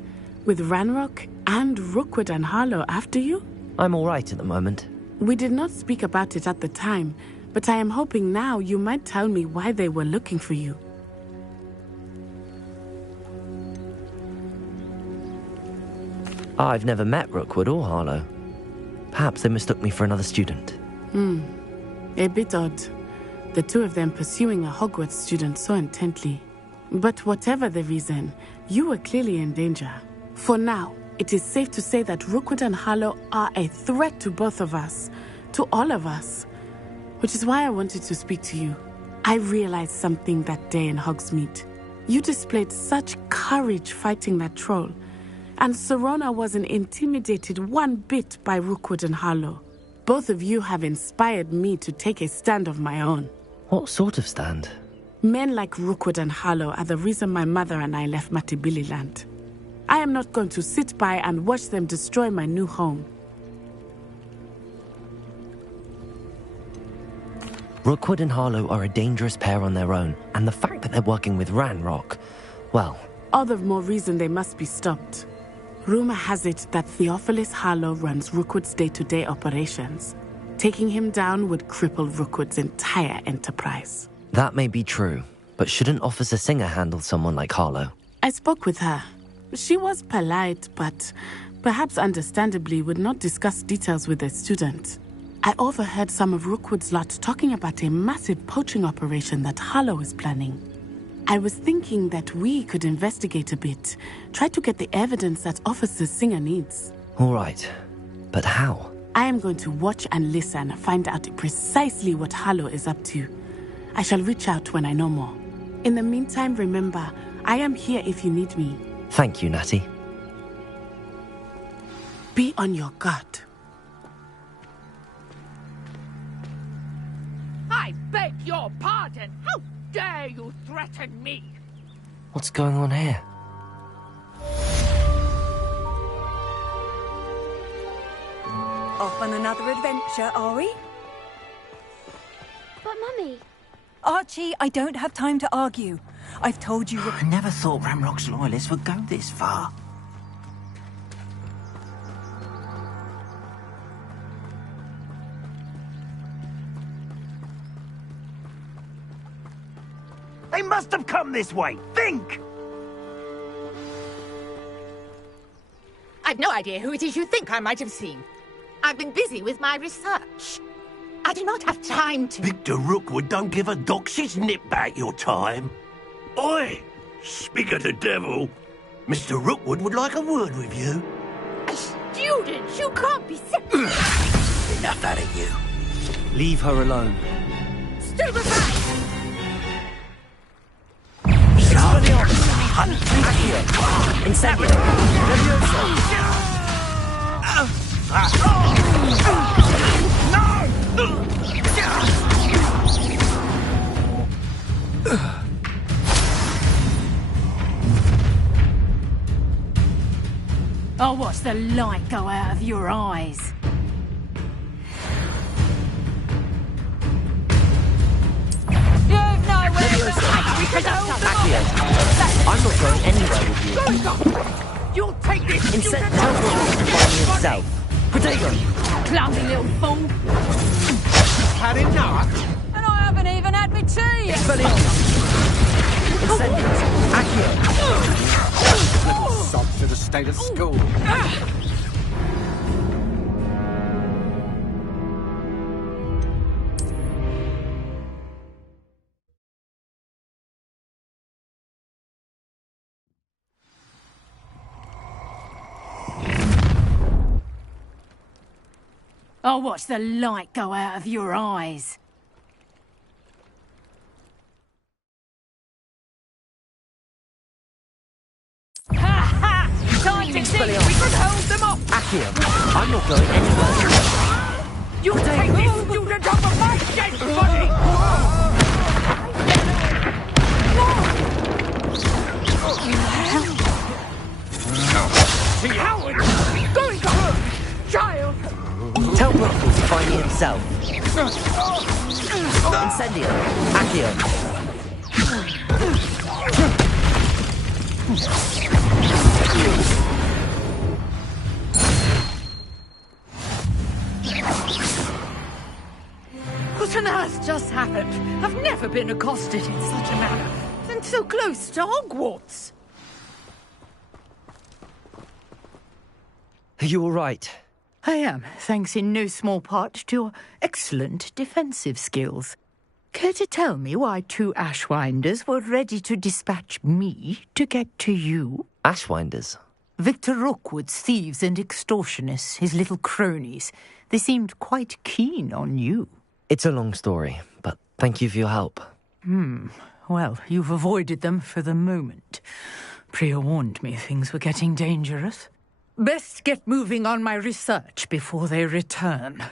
With Ranrock and Rookwood and Harlow after you? I'm all right at the moment. We did not speak about it at the time, but I am hoping now you might tell me why they were looking for you. I've never met Rookwood or Harlow. Perhaps they mistook me for another student. A bit odd. The two of them pursuing a Hogwarts student so intently. But whatever the reason, you were clearly in danger. For now, it is safe to say that Rookwood and Harlow are a threat to both of us, to all of us. Which is why I wanted to speak to you. I realized something that day in Hogsmeade. You displayed such courage fighting that troll, and Serona wasn't intimidated one bit by Rookwood and Harlow. Both of you have inspired me to take a stand of my own. What sort of stand? Men like Rookwood and Harlow are the reason my mother and I left Matibili Land. I am not going to sit by and watch them destroy my new home. Rookwood and Harlow are a dangerous pair on their own, and the fact that they're working with Ranrock, well... All the more reason they must be stopped. Rumor has it that Theophilus Harlow runs Rookwood's day-to-day operations. Taking him down would cripple Rookwood's entire enterprise. That may be true, but shouldn't Officer Singer handle someone like Harlow? I spoke with her. She was polite, but perhaps understandably would not discuss details with a student. I overheard some of Rookwood's lot talking about a massive poaching operation that Harlow is planning. I was thinking that we could investigate a bit, try to get the evidence that Officer Singer needs. All right, but how? I am going to watch and listen, find out precisely what Harlow is up to. I shall reach out when I know more. In the meantime, remember, I am here if you need me. Thank you, Natty. Be on your guard. I beg your pardon. How dare you threaten me? What's going on here? Off on another adventure, are we? But Mummy... Archie, I don't have time to argue. I've told you... I never thought Ranrock's loyalists would go this far. They must have come this way. Think! I've no idea who it is you think I might have seen. I've been busy with my research. I do not have time to... Victor Rookwood don't give a doxy's nip back your time. Oi! Speak of the devil. Mr. Rookwood would like a word with you. A student? You can't be sick. Enough out of you. Leave her alone. Stupefy! Incendio! I'll watch the light go out of your eyes. You've nowhere to hide. I'm not going anywhere with you. You'll take this. Instead, tell Rookwood to find me himself. Protego! Clumsy little fool. Had enough? And I haven't even had my tea yet. Incendio! Accio! Little sod should have stayed at school. I'll watch the light go out of your eyes. Expelliarmus! We could hold them off! Accio, I'm not going anywhere. You take this student over my dead body! Coward! Going to hurt! Child! Tell Ruffles to find me himself. Incendio, Accio. What on earth just happened? I've never been accosted in such a manner. And so close to Hogwarts. Are you all right? I am, thanks in no small part to your excellent defensive skills. Care to tell me why 2 Ashwinders were ready to dispatch me to get to you? Ashwinders? Victor Rookwood's thieves and extortionists, his little cronies. They seemed quite keen on you. It's a long story, but thank you for your help. Well, you've avoided them for the moment. Priya warned me things were getting dangerous. Best get moving on my research before they return.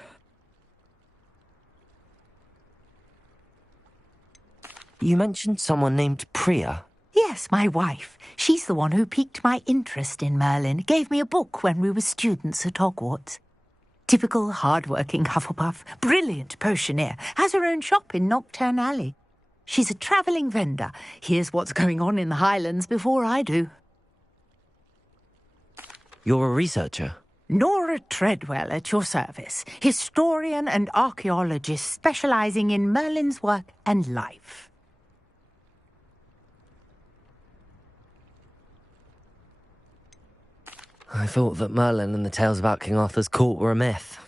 You mentioned someone named Priya. Yes, my wife. She's the one who piqued my interest in Merlin. Gave me a book when we were students at Hogwarts. Typical hard-working Hufflepuff. Brilliant potioneer. Has her own shop in Knockturn Alley. She's a travelling vendor. Hears what's going on in the Highlands before I do. You're a researcher? Nora Treadwell at your service. Historian and archaeologist specialising in Merlin's work and life. I thought that Merlin and the tales about King Arthur's court were a myth.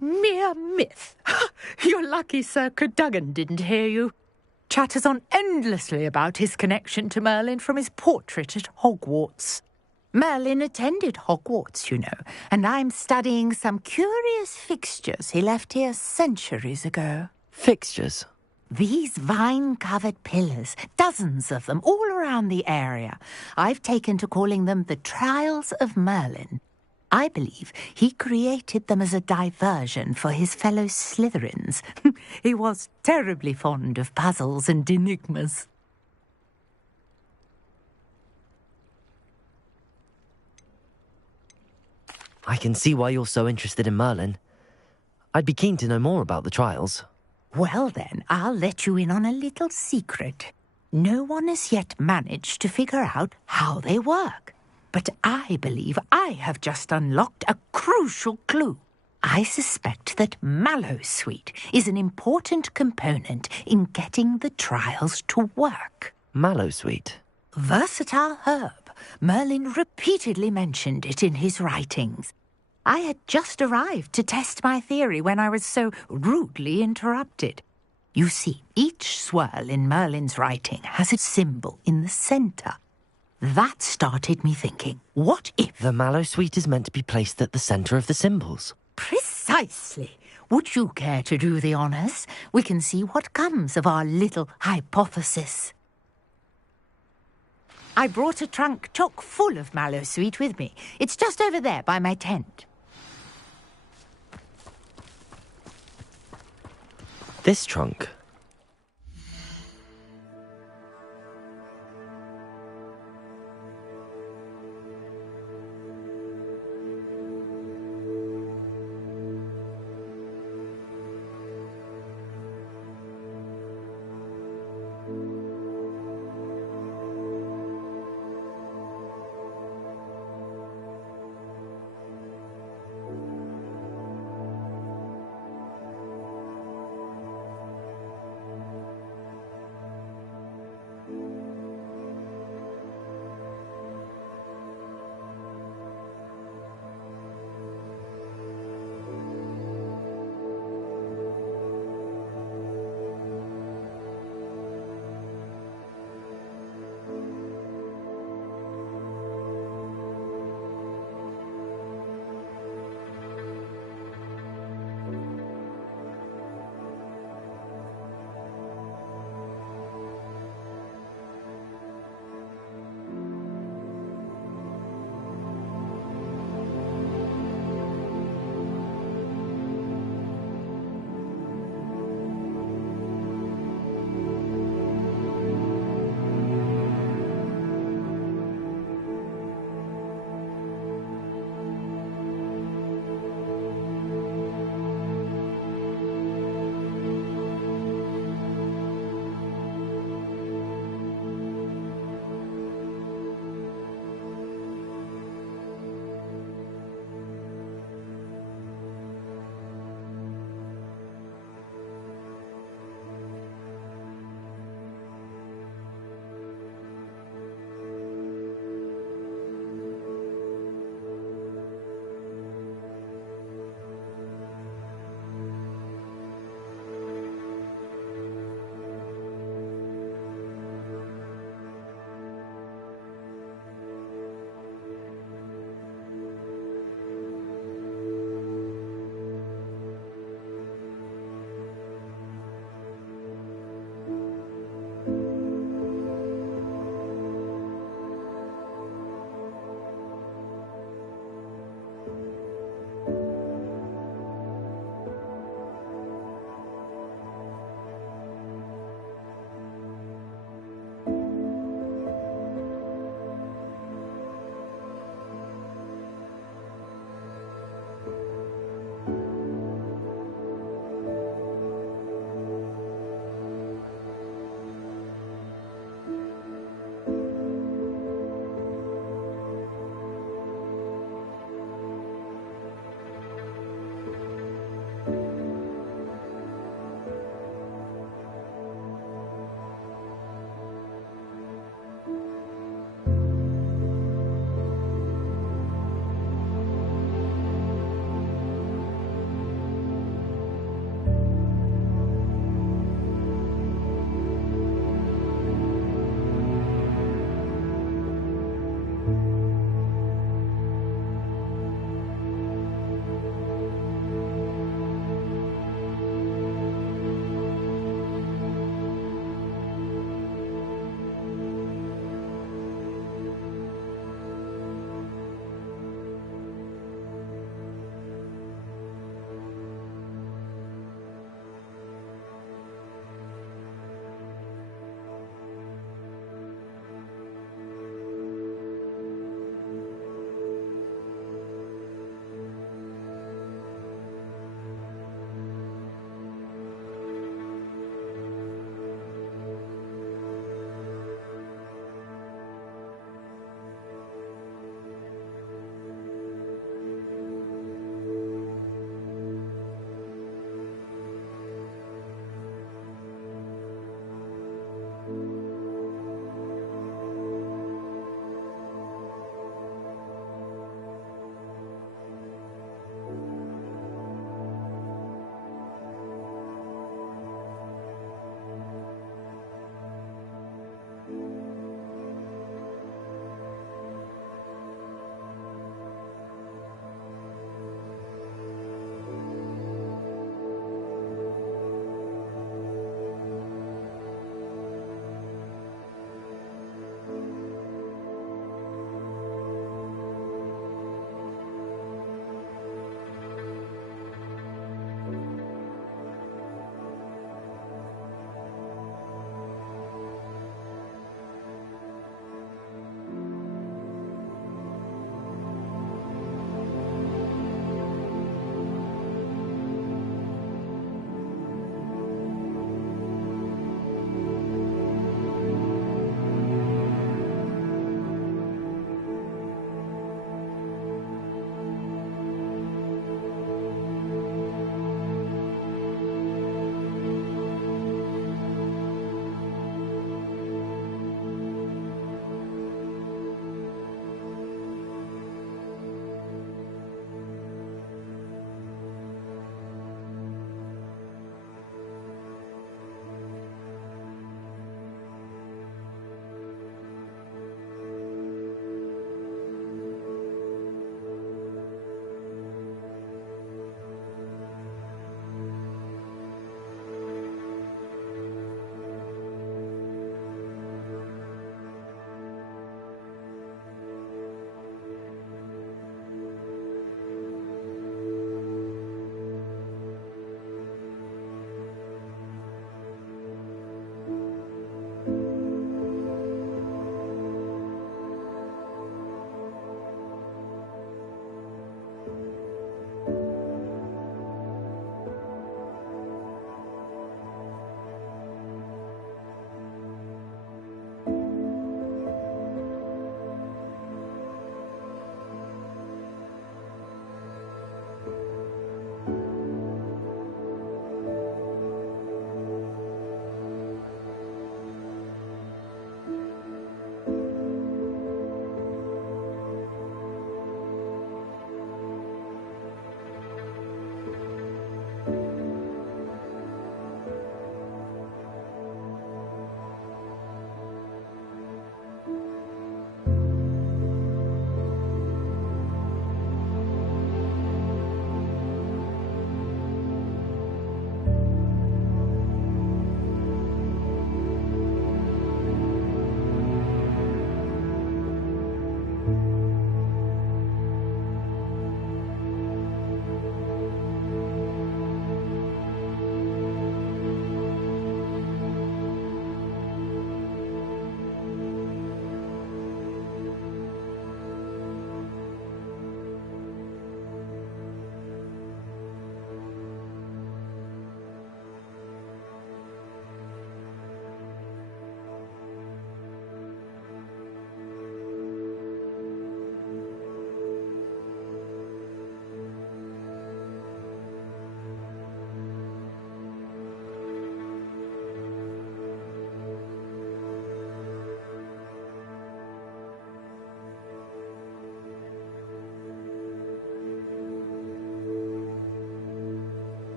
Mere myth. You're lucky Sir Cadogan didn't hear you. Chatters on endlessly about his connection to Merlin from his portrait at Hogwarts. Merlin attended Hogwarts, you know, and I'm studying some curious fixtures he left here centuries ago. Fixtures? These vine-covered pillars, dozens of them, all around the area. I've taken to calling them the Trials of Merlin. I believe he created them as a diversion for his fellow Slytherins. He was terribly fond of puzzles and enigmas. I can see why you're so interested in Merlin. I'd be keen to know more about the trials. Well then, I'll let you in on a little secret. No one has yet managed to figure out how they work. But I believe I have just unlocked a crucial clue. I suspect that Mallowsweet is an important component in getting the trials to work. Mallowsweet? Versatile herb. Merlin repeatedly mentioned it in his writings. I had just arrived to test my theory when I was so rudely interrupted. You see, each swirl in Merlin's writing has a symbol in the centre. That started me thinking, what if... The Mallowsweet is meant to be placed at the centre of the symbols. Precisely. Would you care to do the honours? We can see what comes of our little hypothesis. I brought a trunk chock full of Mallowsweet with me. It's just over there by my tent. This trunk?